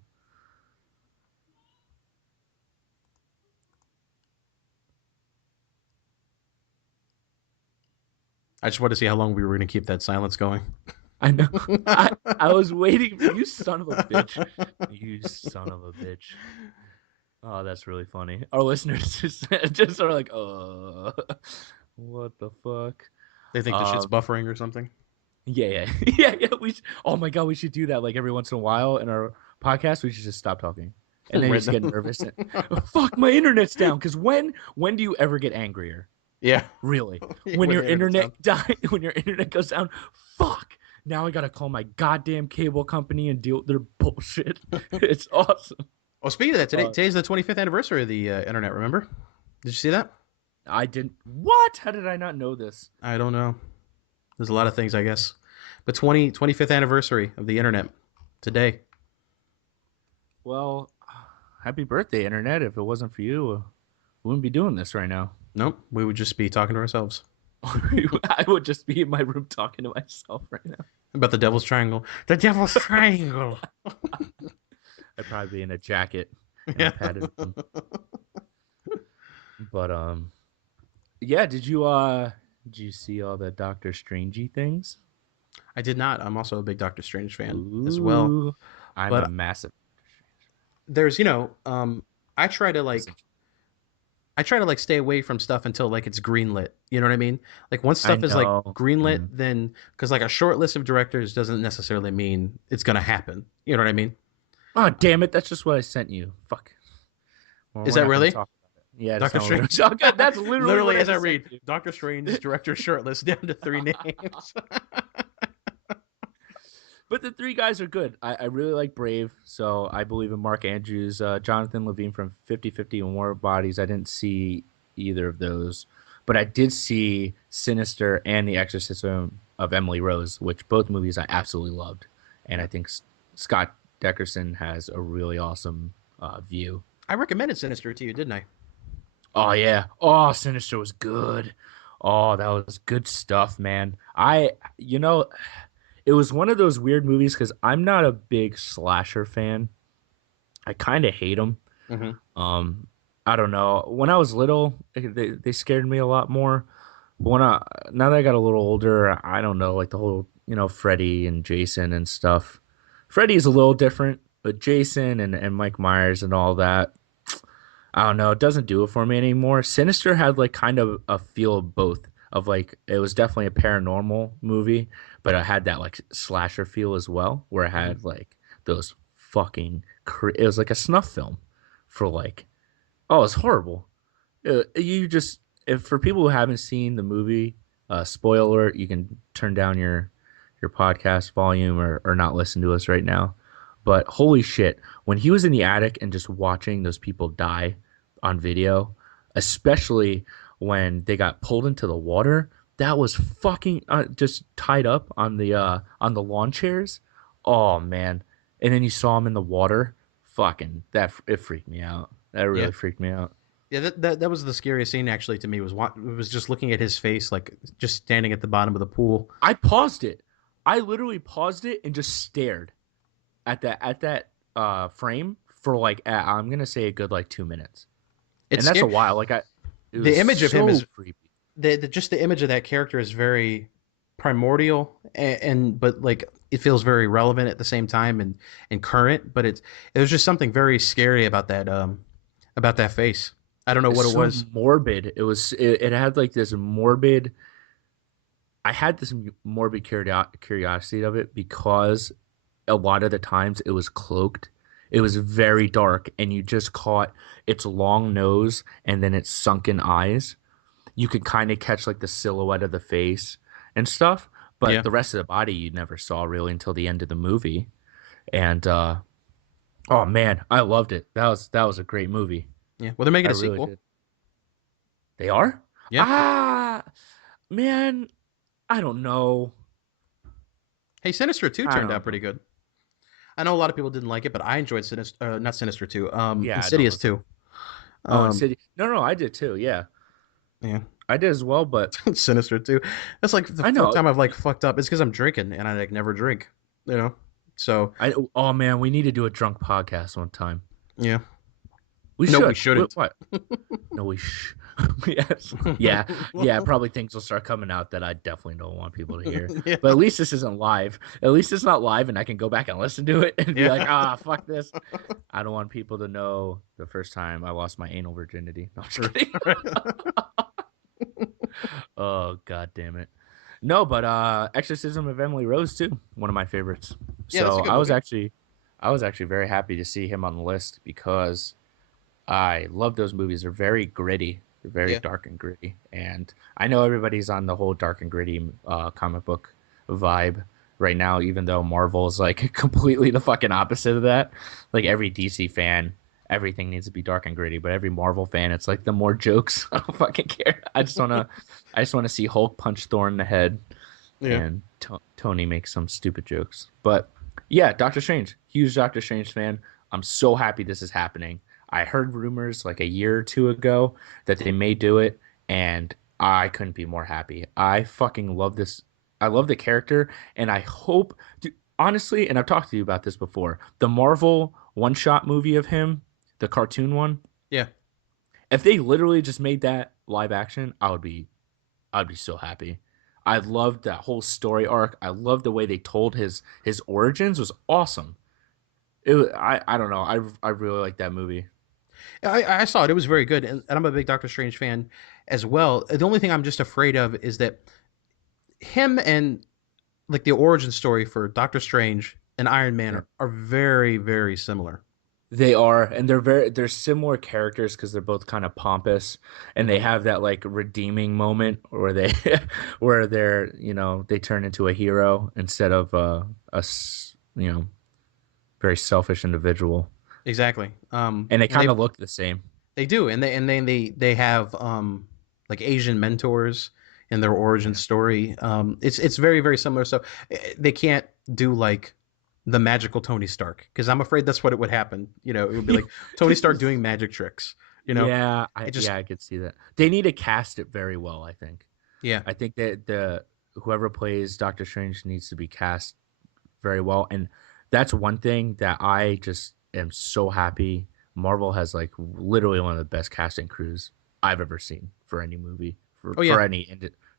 I just wanted to see how long we were going to keep that silence going. I know. I was waiting for you, son of a bitch. You son of a bitch. Oh, that's really funny. Our listeners just are like, what the fuck? They think the shit's Um, buffering or something. yeah, yeah, yeah, yeah. Oh my god, we should do that like every once in a while in our podcast. We should just stop talking, and then you just get Random. nervous and fuck, my internet's down. Because when do you ever get angrier? Yeah. Really, when When your the internet's internet down. die, when your internet goes down, fuck. Now I gotta call my goddamn cable company and deal with their bullshit. It's awesome. Oh, speaking of that, Uh, today's the 25th anniversary of the internet. Remember? Did you see that? I didn't. What? How did I not know this? I don't know. There's a lot of things, I guess. But 25th anniversary of the internet today. Well, happy birthday, internet. If it wasn't for you, we wouldn't be doing this right now. Nope, we would just be talking to ourselves I would just be in my room talking to myself right now. about the Devil's Triangle. The Devil's Triangle. I'd probably be in a jacket and a Yeah. padded room. But yeah. Did you see all the Doctor Strangey things? I did not. I'm also a big Doctor Strange fan as well. Ooh, I'm a But massive. there's, I try to like Listen, stay away from stuff until like it's greenlit. You know what I mean? Like once I stuff is like know. greenlit, Mhm. then because like a short list of directors doesn't necessarily mean it's gonna happen. You know what I mean? Oh damn it! That's just what I sent you. Fuck. Well, Is we're that not gonna really talk about it. Yeah, that's Doctor not what we're gonna Strange? talk about. That's literally what Literally, I as I just sent read, you. Doctor Strange director shortlist down to three names. But the three guys are good. I really like Brave, so I believe in Mark Andrews. Jonathan Levine from 50/50 and War Bodies. I didn't see either of those, but I did see Sinister and The Exorcism of Emily Rose, which both movies I absolutely loved. And Yeah, I think Scott Deckerson has a really awesome view. I recommended Sinister to you, didn't I? Oh yeah. Oh, Sinister was good. Oh, that was good stuff, man. You know, it was one of those weird movies because I'm not a big slasher fan. I kind of hate them. Mm-hmm. Um, I don't know. When I was little, they scared me a lot more. But now that I got a little older, I don't know, like the whole Freddy and Jason and stuff. Freddy's a little different, but Jason and Mike Myers and all that, I don't know. It doesn't do it for me anymore. Sinister had like kind of a feel of both. Of like it was definitely a paranormal movie, but it had that like slasher feel as well, where it Mm-hmm. had like those it was like a snuff film for like, oh, it's horrible. You just if for people who haven't seen the movie, spoiler alert, you can turn down your podcast volume or not listen to us right now. But holy shit, when he was in the attic and just watching those people die on video, especially when they got pulled into the water, that was fucking just tied up on the lawn chairs. Oh man, and then you saw him in the water. Fucking that it freaked me out. That Yeah. really freaked me out. Yeah, that was the scariest scene actually to me was just looking at his face like just standing at the bottom of the pool. I paused it. I literally paused it and just stared at that frame for like I'm gonna say a good like 2 minutes, It's and that's a scary. while. Like it The was image of him so is creepy. just the image of that character is very primordial and but like it feels very relevant at the same time and current. But it was just something very scary about that face. I don't know It's what it so was. morbid. It had like this morbid. I had this morbid curiosity of it because a lot of the times it was cloaked. It was very dark, and you just caught its long nose and then its sunken eyes. You could kind of catch like the silhouette of the face and stuff, but Yeah, the rest of the body you never saw really until the end of the movie. And oh man, I loved it. That was a great movie. yeah. Well, they're making I a really sequel. did. They are? Yeah. Ah, man, I don't know. Hey, Sinister Two I turned out don't pretty know. good. I know a lot of people didn't like it, but I enjoyed Sinister. Not Sinister Two. Yeah, no, Insidious those are. Two. Oh, and Um, City. No, no, I did too. Yeah, yeah. I did as well. But Sinister Two. That's like the I fourth know. time I've like fucked up. It's because I'm drinking and I like never drink. You know. So I Oh man, we need to do a drunk podcast one time. yeah. We No, we should. shouldn't. What? No, we yes. Yeah. Yeah. Probably things will start coming out that I definitely don't want people to hear. Yeah. But at least this isn't live. At least it's not live, and I can go back and listen to it and be like, Yeah. ah, fuck this. I don't want people to know the first time I lost my anal virginity. No, I'm just kidding. Oh god damn it. No, but Exorcism of Emily Rose too, one of my favorites. Yeah, that's So a good movie. I was actually very happy to see him on the list because I love those movies. They're very gritty. They're very Yeah. dark and gritty. And I know everybody's on the whole dark and gritty comic book vibe right now, even though Marvel is like completely the fucking opposite of that. Like every DC fan, everything needs to be dark and gritty. But every Marvel fan, it's like the more jokes. I don't fucking care. I just wanna see Hulk punch Thor in the head Yeah. and Tony make some stupid jokes. But yeah, Doctor Strange, huge Doctor Strange fan. I'm so happy this is happening. I heard rumors like a year or two ago that they may do it, and I couldn't be more happy. I fucking love this. I love the character, and I hope, dude, honestly, and I've talked to you about this before. The Marvel one-shot movie of him, the cartoon one. Yeah. If they literally just made that live action, I'd be so happy. I loved that whole story arc. I loved the way they told his origins was awesome. I don't know. I really like that movie. I saw it. It was very good, and I'm a big Doctor Strange fan as well. The only thing I'm just afraid of is that him and like the origin story for Doctor Strange and Iron Man Yeah. are very very similar. They are, and they're similar characters because they're both kind of pompous, and they Hmm. have that like redeeming moment where they where they're they turn into a hero instead of very selfish individual, Exactly. and they And kind of look the same. they do, and they have like Asian mentors in their origin Yeah. story. It's very very similar. So they can't do like the magical Tony Stark because I'm afraid that's what it would happen. It would be like Tony Stark doing magic tricks. Yeah, It just I could see that. They need to cast it very well, I think. yeah I think that the whoever plays Doctor Strange needs to be cast very well, and that's one thing that I just am so happy. Marvel has like literally one of the best casting crews I've ever seen for any movie oh for yeah any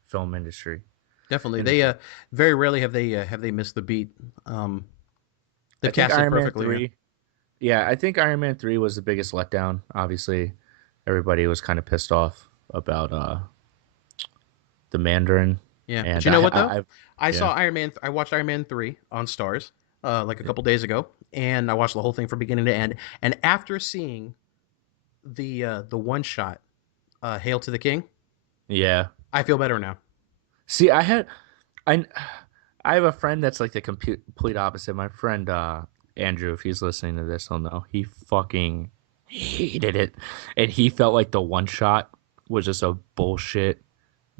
film industry. definitely And they very rarely have they missed the beat. Um, I they've think casted Iron Man perfectly. Yeah. 3, yeah, I think Iron Man 3 was the biggest letdown. Obviously, everybody was kind of pissed off about the Mandarin, Yeah, but and you know what though? I yeah, saw Iron Man. I watched Iron Man 3 on Stars, like a couple days ago, and I watched the whole thing from beginning to end. And after seeing the one shot, "Hail to the King," yeah. I feel better now. See, I I have a friend that's like the complete opposite. My friend Andrew, if he's listening to this, he'll know he fucking hated it, and he felt like the one shot was just a bullshit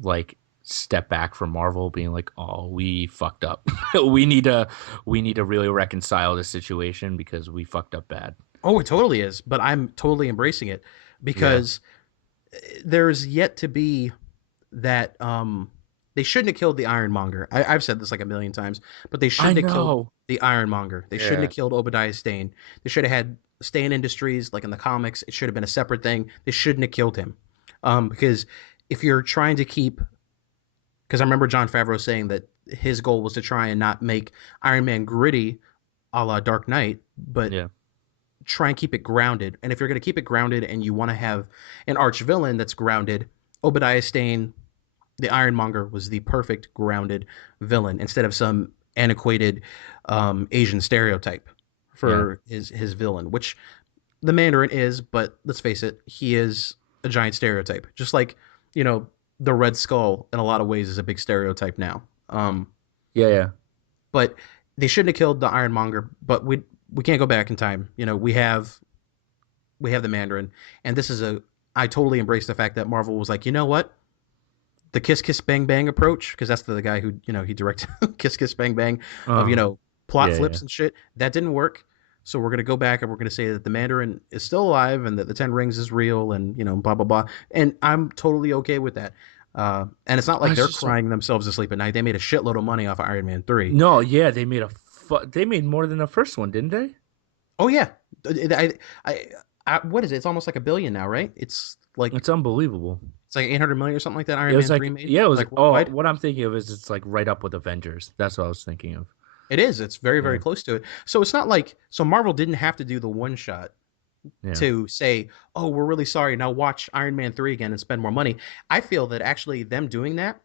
like step back from Marvel, being like, "Oh, we fucked up. We need to really reconcile this situation because we fucked up bad." Oh, it totally is, but I'm totally embracing it Yeah, because there's yet to be that they shouldn't have killed the Ironmonger. I've said this like a million times, but they I shouldn't have killed know. the Ironmonger. They shouldn't Yeah, have killed Obadiah Stane. They should have had Stane Industries like in the comics. It should have been a separate thing. They shouldn't have killed him, because if you're trying to keep, because I remember John Favreau saying that his goal was to try and not make Iron Man gritty, a la Dark Knight, but yeah, try and keep it grounded. And if you're going to keep it grounded and you want to have an arch villain that's grounded, Obadiah Stane, the Ironmonger, was the perfect grounded villain instead of some antiquated Asian stereotype yeah, for his villain, which the Mandarin is. But let's face it, he is a giant stereotype. Just like you know, the Red Skull in a lot of ways is a big stereotype now. yeah, yeah. But they shouldn't have killed the Ironmonger. But we can't go back in time. You know, we have the Mandarin, and this is a I totally embrace the fact that Marvel was like, you know what, the Kiss Kiss Bang Bang approach, because that's the guy who he directed Kiss Kiss Bang Bang of plot Yeah, yeah. flips and shit. That didn't work. So we're gonna go back and we're gonna say that the Mandarin is still alive and that the Ten Rings is real and blah blah blah. And I'm totally okay with that. And it's not I like was they're just so crying themselves to sleep at night. They made a shitload of money off of Iron Man 3. no, yeah. They made more than the first one, didn't they? Oh yeah, I, what is it? It's almost like a billion now, right? It's unbelievable. It's like 800 million or something like that. It Iron was Man 3 like, made yeah, it was. like Oh, worldwide. what I'm thinking of is it's like right up with Avengers. That's what I was thinking of. It is. It's very, very Yeah, close to it. So it's not like Marvel didn't have to do the one shot yeah, to say, "Oh, we're really sorry. Now watch Iron Man 3 again and spend more money." I feel that actually them doing that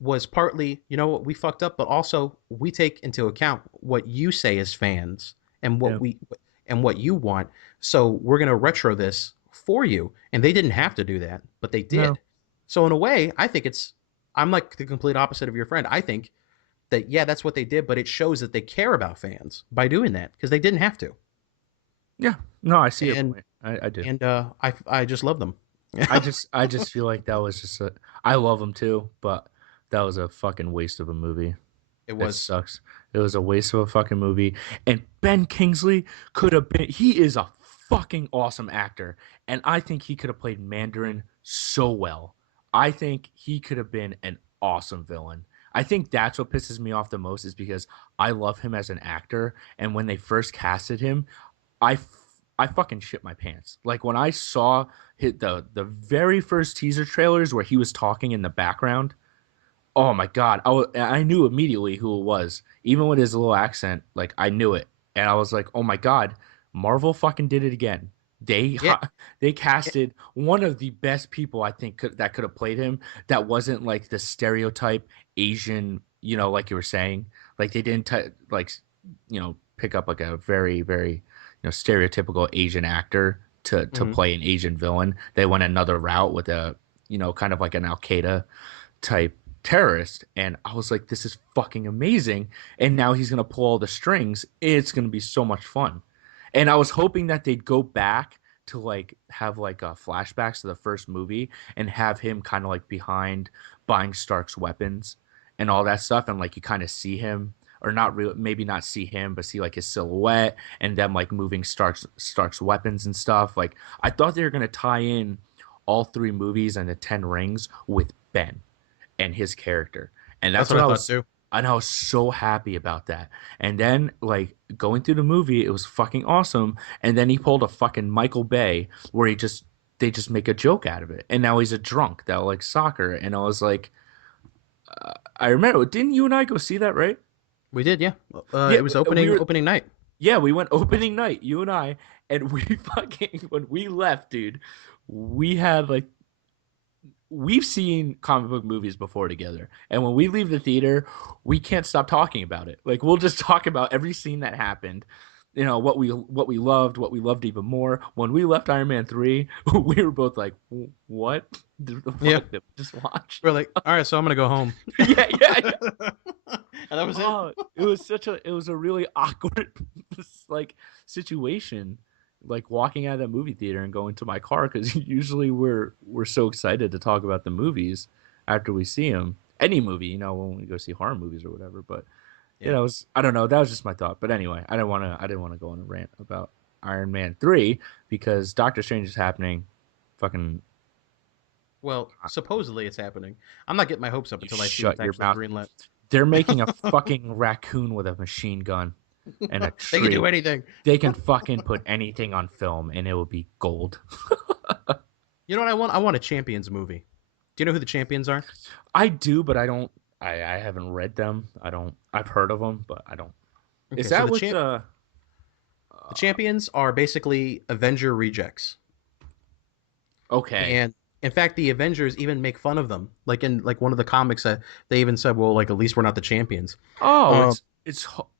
was partly, what we fucked up, but also we take into account what you say as fans and yeah. what you want. So we're going to retro this for you. And they didn't have to do that, but they No, did. So in a way, I think I'm like the complete opposite of your friend. I think that yeah, that's what they did, but it shows that they care about fans by doing that because they didn't have to. yeah, no. I see your And point. I do. I just love them. I just feel like that was just a. I love them too, but that was a fucking waste of a movie. It It was. sucks. It was a waste of a fucking movie. And Ben Kingsley could have been. He is a fucking awesome actor, and I think he could have played Mandarin so well. I think he could have been an awesome villain. I think that's what pisses me off the most is because I love him as an actor, and when they first casted him, I fucking shit my pants. Like when I saw the very first teaser trailers where he was talking in the background. Oh my god, I knew immediately who it was, even with his little accent. Like I knew it, and I was like, oh my god, Marvel fucking did it again. They Yeah. they casted one of the best people I think that could have played him. That wasn't like the stereotype Asian, like you were saying. Like they didn't like pick up like a very very stereotypical Asian actor to Hmm. play an Asian villain. They went another route with a kind of like an Al Qaeda type terrorist, and I was like, this is fucking amazing. And now he's gonna pull all the strings. It's gonna be so much fun. And I was hoping that they'd go back to like have like flashbacks to the first movie and have him kind of like behind buying Stark's weapons and all that stuff, and like you kind of see him, or not really, maybe not see him, but see like his silhouette and them like moving Stark's weapons and stuff. Like I thought they were gonna tie in all three movies and the Ten Rings with Ben and his character. And That's that's what what I I thought was too. and I was so happy about that. And then like going through the movie, it was fucking awesome. And then he pulled a fucking Michael Bay where they just make a joke out of it. And now he's a drunk that likes soccer. And I was like, I remember, didn't you and I go see that, right? We did, yeah. Yeah, It was we were. opening night. Yeah, we went opening night, you and I, and we fucking when we left, dude, we had like we've seen comic book movies before together, and when we leave the theater we can't stop talking about it. Like we'll just talk about every scene that happened, what we loved even more. When we left Iron Man 3, we were both like, what the Yeah. fuck did we just watch? We're like, all right, so I'm gonna go home. Yeah, yeah, yeah. And that was it. Oh, it was a really awkward like situation, like walking out of the movie theater and going to my car because usually we're so excited to talk about the movies, after we see him. Any movie, when we go see horror movies or whatever. But Yeah. I don't know. That was just my thought. But anyway, I didn't want to go on a rant about Iron Man 3 because Doctor Strange is happening. Fucking, Well, supposedly it's happening. I'm not getting my hopes up you until I see what's shut your actually mouth. greenlit. They're making a fucking raccoon with a machine gun and a They can do tree. anything. They can fucking put anything on film and it will be gold. You know what I want? I want a Champions movie. Do you know who the Champions are? I do, but I don't. I haven't read them. I don't. I've heard of them, but I don't. Is Okay, so that with the Champions are basically Avenger rejects. Okay. And in fact, the Avengers even make fun of them. Like in like one of the comics, they even said, "Well, like at least we're not the champions." Oh, Um,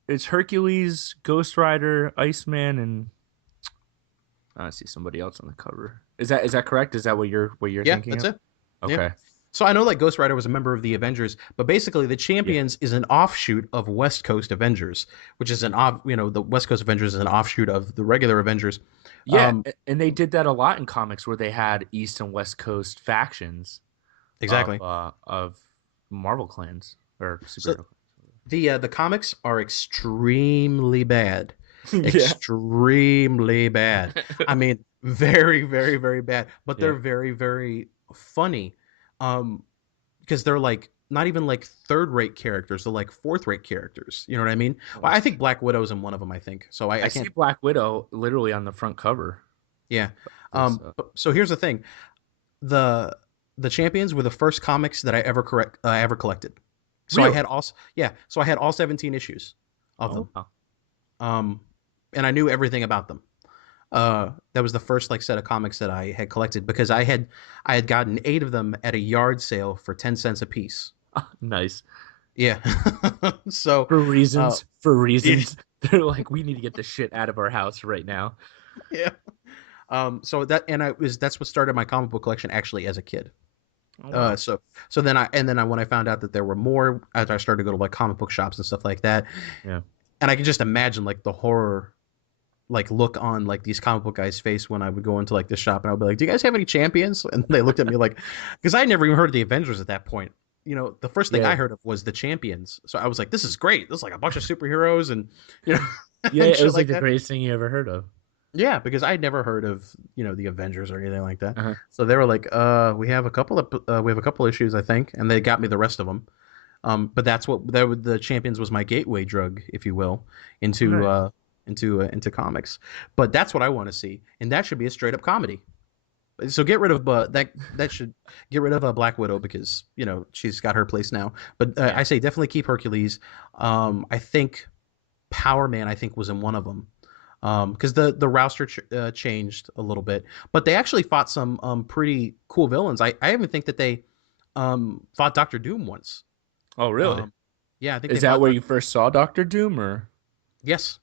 it's Hercules, Ghost Rider, Iceman, and I see somebody else on the cover. Is that correct? Is that what you're yeah, thinking that's of? it. Yeah. Okay. So I know like Ghost Rider was a member of the Avengers, but basically the Yeah. Champions is an offshoot of West Coast Avengers, which is an off. The West Coast Avengers is an offshoot of the regular Avengers. Yeah, Um, and they did that a lot in comics where they had East and West Coast factions exactly. of Marvel clans or So superhero the comics are extremely bad, clans. Yeah. extremely bad. I mean, very, very, very bad. But they're Yeah. very, very funny, um, because they're like not even like third-rate characters. They're like fourth-rate characters. You know what I mean? Well, Well, I that's think true. Black Widow's in one of them. I think so. I I see can't. Black Widow literally on the front cover. Yeah. This So here's the thing: the the Champions were the first comics that I ever collected. So I really? had all yeah. So I had all 17 issues of Oh them. wow. Um, and I knew everything about them. That was the first like set of comics that I had collected because I had gotten 8 of them at a yard sale for 10 cents a piece. Nice. Yeah. So, For uh, reasons, for yeah, reasons. They're like, we need to get this shit out of our house right now. yeah. So that's what started my comic book collection actually as a kid. Oh Uh, wow. so so then I when I found out that there were more, as I started to go to like comic book shops and stuff like that, Yeah. and I could just imagine like the horror like look on like these comic book guys' face when I would go into like the shop and I would be like, "Do you guys have any champions?" And they looked at me like, because I never even heard of the Avengers at that point. The first thing Yeah. I heard of was the Champions. So I was like, "This is great. This is like a bunch of superheroes and you know Yeah, and it shit was like like the that." greatest thing you ever heard of. Yeah, because I'd never heard of the Avengers or anything like that. Uh-huh. So they were like, we have a couple issues, I think," and they got me the rest of them. But the Champions was my gateway drug, if you will, Oh, into nice. into comics. But that's what I want to see, and that should be a straight up comedy. So get rid of that should get rid of Black Widow because she's got her place now. But Yeah. I say definitely keep Hercules. I think Power Man I think was in one of them. Because the roster changed a little bit, but they actually fought some pretty cool villains. I even think that they fought Doctor Doom once. Oh, really? Um, yeah, I think they Is that fought where you Doctor. first saw Doctor Doom or? Yes,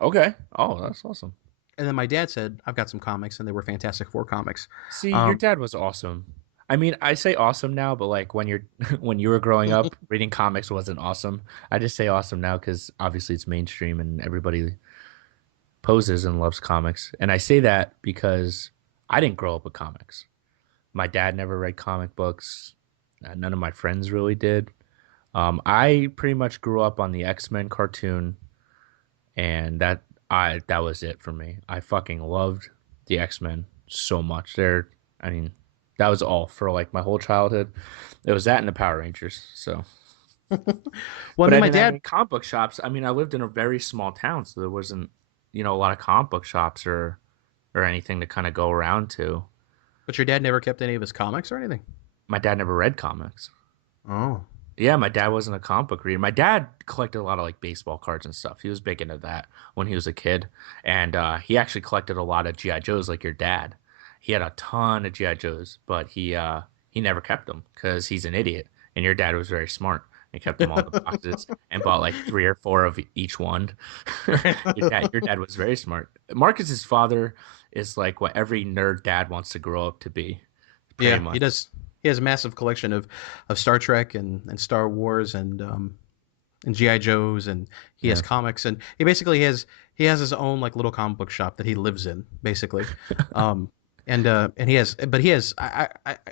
Okay. Oh, that's awesome. and then my dad said I've got some comics, and they were Fantastic Four comics. See, your Um, dad was awesome. I mean, I say awesome now, but like when you're when you were growing up, reading comics wasn't awesome. I just say awesome now because obviously it's mainstream and everybody poses and loves comics. And I say that because I didn't grow up with comics. My dad never read comic books. None of my friends really did. I pretty much grew up on the X-Men cartoon, and that was it for me. I fucking loved the X-Men so much. I mean, that was all for like my whole childhood. It was that and the Power Rangers. So, well, I but mean, I my didn't have dad. any comic book shops. I mean, I lived in a very small town, so there wasn't, a lot of comic book shops or anything to kind of go around to. But your dad never kept any of his comics or anything. My dad never read comics. Oh, Yeah, my dad wasn't a comic book reader. My dad collected a lot of like baseball cards and stuff. He was big into that when he was a kid, and he actually collected a lot of GI Joes, like your dad. He had a ton of GI Joes, but he never kept them because he's an idiot. And your dad was very smart and kept them all in the boxes and bought like 3 or 4 of each one. Your dad was very smart. Marcus's father is like what every nerd dad wants to grow up to be, pretty yeah, he much. does. He has a massive collection of Star Trek and Star Wars and GI Joes, and he has Yeah. comics, and he basically has his own like little comic book shop that he lives in, basically. Um, And he has, but he has.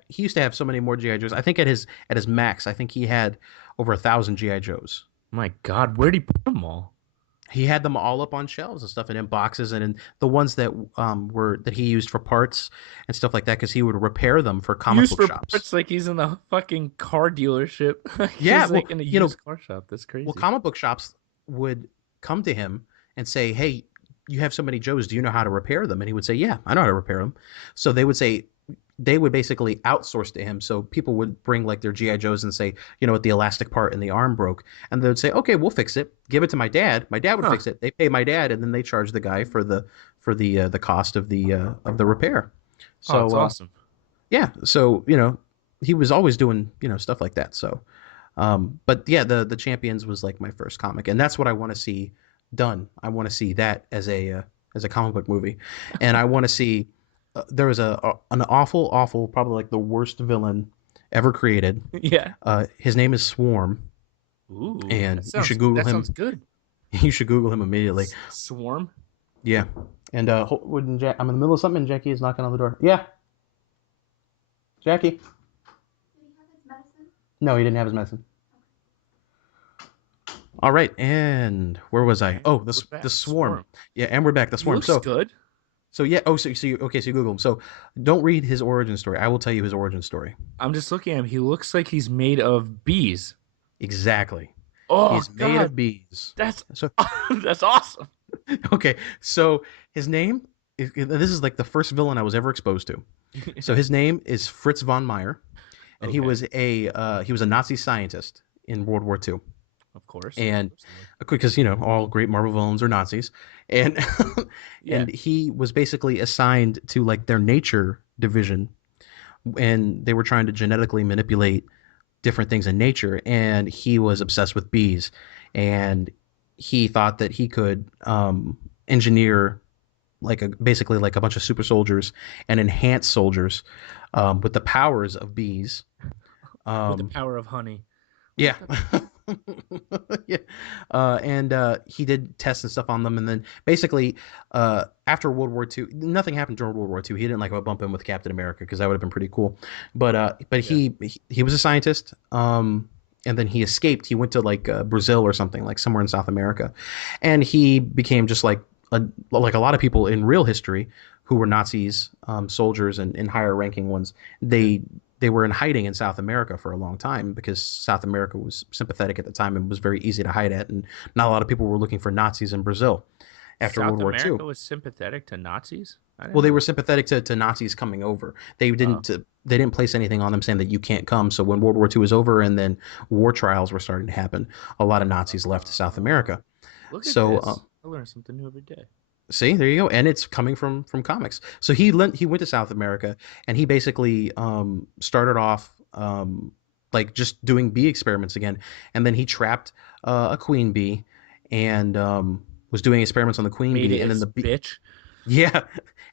He used to have so many more GI Joes. I think at his max, I think he had over 1,000 GI Joes. My God, where'd he put them all? He had them all up on shelves and stuff, and in boxes, and in the ones that were that he used for parts and stuff like that, because he would repair them for comic Used book for shops. parts like he's in the fucking car dealership. Like Yeah, he's well, like in a you know, used car shop. That's well, crazy. comic book shops would come to him and say, "Hey, you have so many Joes. Do you know how to repair them?" And he would say, "Yeah, I know how to repair them." So they would basically outsource to him. So people would bring like their GI Joes and say, you know what, the elastic part in the arm broke, and they would say, "Okay, we'll fix it. Give it to my dad. My dad would Huh. fix it." They pay my dad, and then they charge the guy for the cost of the repair. Oh, it's So awesome. yeah, so he was always doing stuff like that. So but yeah, the Champions was like my first comic, and that's what I want to see done. I want to see that as a comic book movie, and I want to see there was an awful, probably like the worst villain ever created. Yeah. His name is Swarm, Ooh, and that you should sounds Google that sounds him. good. You should Google him immediately. Swarm. Yeah, and I'm in the middle of something, and Jackie is knocking on the door. Yeah, Jackie. No, he didn't have his medicine. All right, and where was I? And Oh, we're the back. swarm. Swarm. Yeah, and we're back. The He swarm. looks So good. so yeah. Oh, so you okay? So you Google him. So don't read his origin story. I will tell you his origin story. I'm just looking at him. He looks like he's made of bees. Exactly. Oh He's made God, of bees. that's So that's awesome. okay. So his name. This is like the first villain I was ever exposed to. So his name is Fritz von Meyer, and Okay, he was a Nazi scientist in World War II. of And course they were. because all great Marvel villains are Nazis, and Yeah, and he was basically assigned to like their nature division, and they were trying to genetically manipulate different things in nature, and he was obsessed with bees, and he thought that he could engineer basically like a bunch of super soldiers and enhance soldiers with the powers of bees. with the Um, power of honey. Yeah. With the Yeah. And he did tests and stuff on them. And then basically, after World War II, nothing happened during World War II. He didn't like bump in with Captain America because that would have been pretty cool. But yeah, he was a scientist. And then he escaped. He went to like Brazil or something, like somewhere in South America. And he became just like a lot of people in real history who were Nazis, soldiers and higher ranking ones. yeah. They were in hiding in South America for a long time because South America was sympathetic at the time and was very easy to hide at, and not a lot of people were looking for Nazis in Brazil after World South War II. America was sympathetic to Nazis. I Well, didn't they know were that. sympathetic to Nazis coming over. Oh, They didn't place anything on them saying that you can't come. So when World War II was over and then war trials were starting to happen, a lot of Nazis left South uh, America. look at So this. I learn something new every day. see, there you go, and it's coming from comics. So he went to South America, and he basically started off like just doing bee experiments again, and then he trapped a queen bee, and was doing experiments on the queen Made bee, it and then his the bee, bitch. yeah,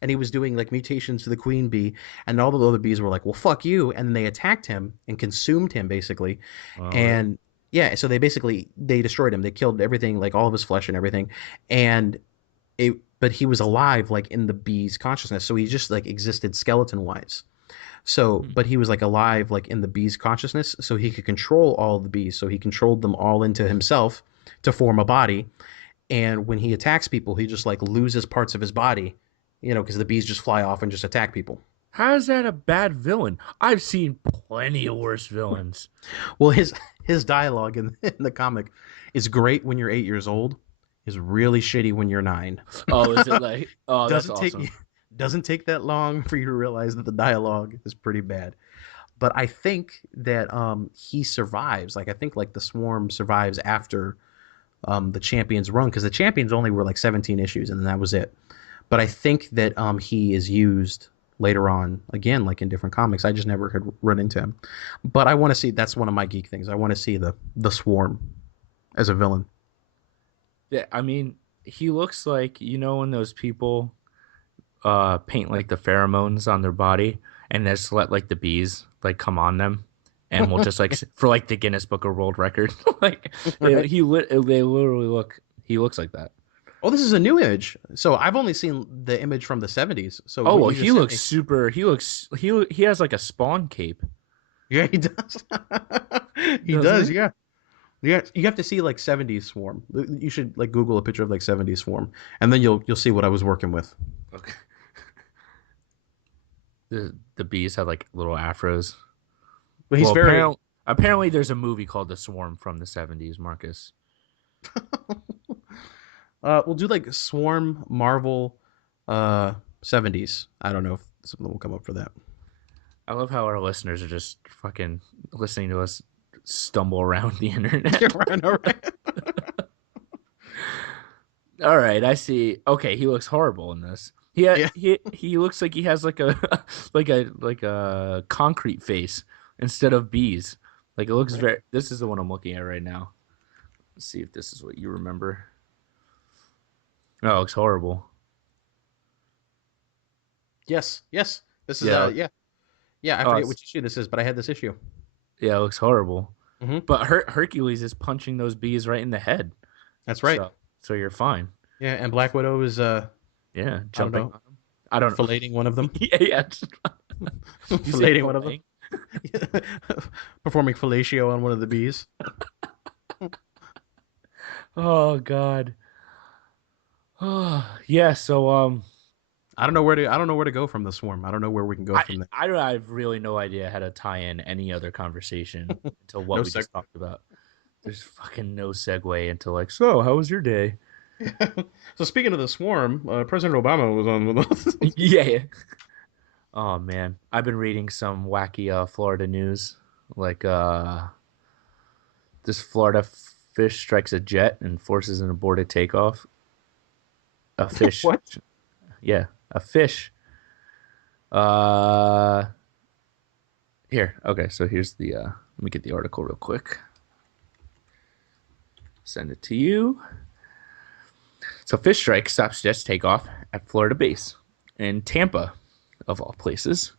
and he was doing like mutations to the queen bee, and all the other bees were like, "Well, fuck you," and then they attacked him and consumed him basically, Oh, really? and yeah, so they destroyed him. They killed everything, like all of his flesh and everything, and but he was alive like in the bee's consciousness, so he just like existed skeleton wise. So Hmm. but he was like alive like in the bee's consciousness, so he could control all the bees, so he controlled them all into himself to form a body. And when he attacks people, he just like loses parts of his body, because the bees just fly off and just attack people. How is that a bad villain? I've seen plenty of worse villains. Well, his dialogue in the comic is great when you're 8 years old, is really shitty when you're 9. Oh, is it like? Oh, that's doesn't take awesome. doesn't take that long for you to realize that the dialogue is pretty bad. But I think that he survives. Like I think like the Swarm survives after the Champions run, because the Champions only were like 17 issues and then that was it. But I think that he is used later on again, like in different comics. I just never had run into him. But I want to see. That's one of my geek things. I want to see the Swarm as a villain. Yeah, I mean, he looks like when those people paint like the pheromones on their body and just let like the bees like come on them and we'll just like for like the Guinness Book of World Records like Right. they literally look he looks like that. Oh, this is a new image. So I've only seen the image from the 70s. So Oh what well, you he just sent looks me. super. He has like a spawn cape, Yeah, he does. He doesn't does. he? Yeah. Yeah, you have to see like 70s swarm. You should like Google a picture of like 70s swarm, and then you'll see what I was working with. Okay. The bees have like little afros. But he's Well, very. apparently there's a movie called The Swarm from the 70s, Marcus. We'll do like swarm Marvel, 70s. I don't know if something will come up for that. I love how our listeners are just fucking listening to us stumble around the Yeah, internet. right, all right. All right, I see. Okay, he looks horrible in this. Yeah. He looks like he has like a like a concrete face instead of bees. Like it looks very. This is the one I'm looking at right now. Let's see if this is what you remember. Oh, it looks horrible. Yes. Yes. This is Yeah. yeah. Yeah, I Oh, forget which issue this is, but I had this issue. yeah, it looks horrible. Hmm. But Hercules is punching those bees right in the head. That's right. So you're fine. Yeah, and Black Widow is Yeah, I don't jumping know, on him. I don't know. filleting one of them. Yeah, yeah. You say Filleting one of them. fillet? Performing fellatio on one of the bees. Oh God. Oh yeah. So I don't know where to go from the swarm. I don't know where we can go from there. I have really no idea how to tie in any other conversation into what No we sec. just talked about. There's fucking no segue into like, so how was your day? So speaking of the swarm, President Obama was on with us. Yeah. Oh man, I've been reading some wacky Florida news. Like this Florida fish strikes a jet and forces an aborted takeoff. A fish, What? yeah, a fish. Uh, here, okay. So here's the. Let me get the article real quick. Send it to you. So fish strike stops jet's takeoff at Florida base in Tampa, of all places.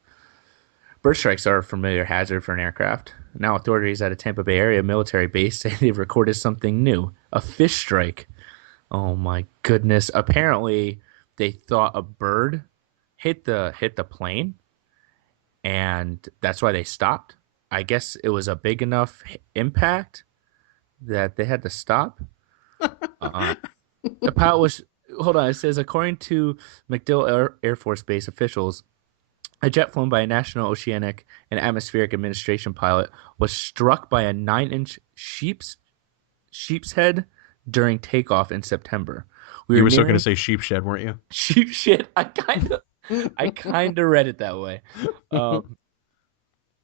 Bird strikes are a familiar hazard for an aircraft. Now authorities at a Tampa Bay area military base say they've recorded something new: a fish strike. Oh my goodness! Apparently, they thought a bird hit the plane, and that's why they stopped. I guess it was a big enough impact that they had to stop. Uh, the pilot was. Hold on. It says according to MacDill Air Force Base officials, a jet flown by a National Oceanic and Atmospheric Administration pilot was struck by a 9-inch sheep's head during takeoff in September. We You were were still going to nearing say sheep shed, weren't you? sheep shit. I kind of read it that way. Um,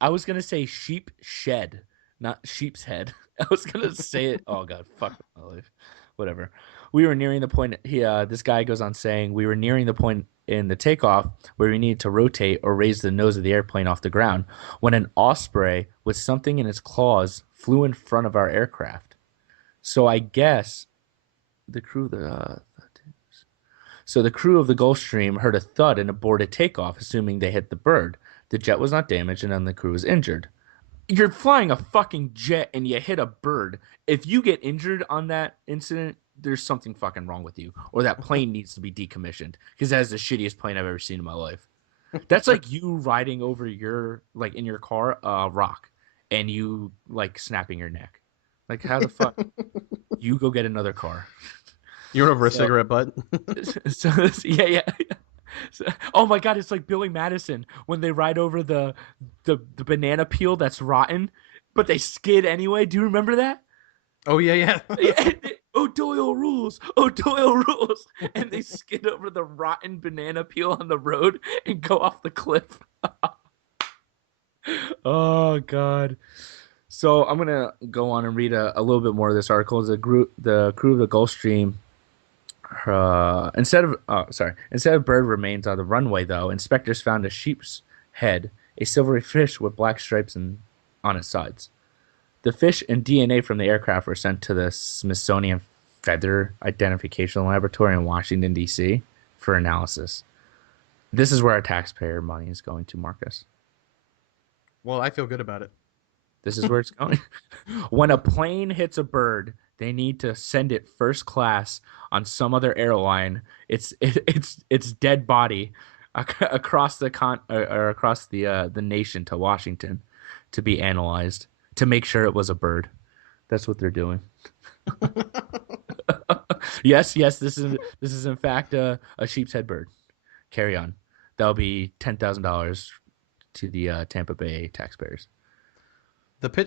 I was gonna say sheep shed, not sheep's head. I was gonna say it. Oh god, fuck my life. Whatever. We were nearing the point. This guy goes on saying we were nearing the point in the takeoff where we needed to rotate or raise the nose of the airplane off the ground when an osprey with something in its claws flew in front of our aircraft. So I guess the crew the so the crew of the Gulfstream heard a thud and aborted takeoff, assuming they hit the bird. The jet was not damaged, and none of the crew was injured. You're flying a fucking jet and you hit a bird. If you get injured on that incident, there's something fucking wrong with you, or that plane needs to be decommissioned because that is the shittiest plane I've ever seen in my life. That's like you riding over your like in your car rock and you like snapping your neck. Like how the fuck you go get another car? You're over a So cigarette butt. so yeah, yeah. So, oh my god, it's like Billy Madison when they ride over the banana peel that's rotten, but they skid anyway. Do you remember that? Oh yeah, yeah. Yeah, O'Doyle rules. O'Doyle rules, and they skid over the rotten banana peel on the road and go off the cliff. Oh god. So I'm gonna go on and read a little bit more of this article. The crew of the Gulfstream instead of bird remains on the runway, though, inspectors found a sheep's head, a silvery fish with black stripes on its sides. The fish and DNA from the aircraft were sent to the Smithsonian Feather Identification Laboratory in Washington, D.C. for analysis. This is where our taxpayer money is going to, Marcus. Well, I feel good about it. This is where it's going. When a plane hits a bird, they need to send it first class on some other airline. It's dead body across the or across the nation to Washington to be analyzed to make sure it was a bird. That's what they're doing. Yes, yes, this is in fact a sheep's head bird. Carry on. That'll be $10,000 to the Tampa Bay taxpayers.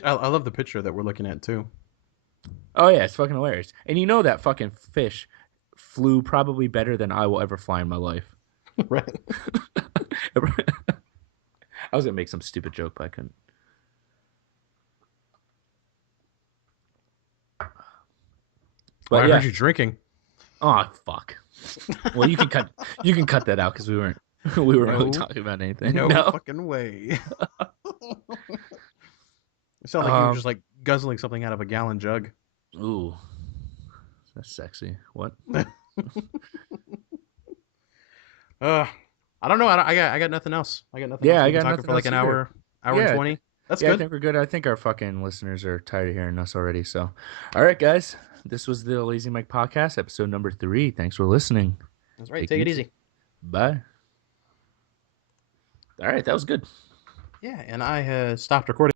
I love the picture that we're looking at too. Oh yeah, it's fucking hilarious. And you know that fucking fish flew probably better than I will ever fly in my life. Right. I was gonna make some stupid joke, but I couldn't. Well, But I heard yeah. you drinking. Oh fuck. Well, you can cut that out because we weren't really No, talking about anything. no No. fucking way. It sounded like you were Um. just like guzzling something out of a gallon jug. Ooh, that's sexy. What? Uh, I don't know. I got nothing else. I got nothing Yeah, else. I We've been got talking nothing for like else an either. hour and Yeah, 20. That's yeah, I good. think we're good. I think our fucking listeners are tired of hearing us already. So, all right, guys, this was the Lazy Mike podcast, episode number 3. Thanks for listening. That's right. Take it Take it easy. easy. Bye. All right, that was good. Yeah, and I stopped recording.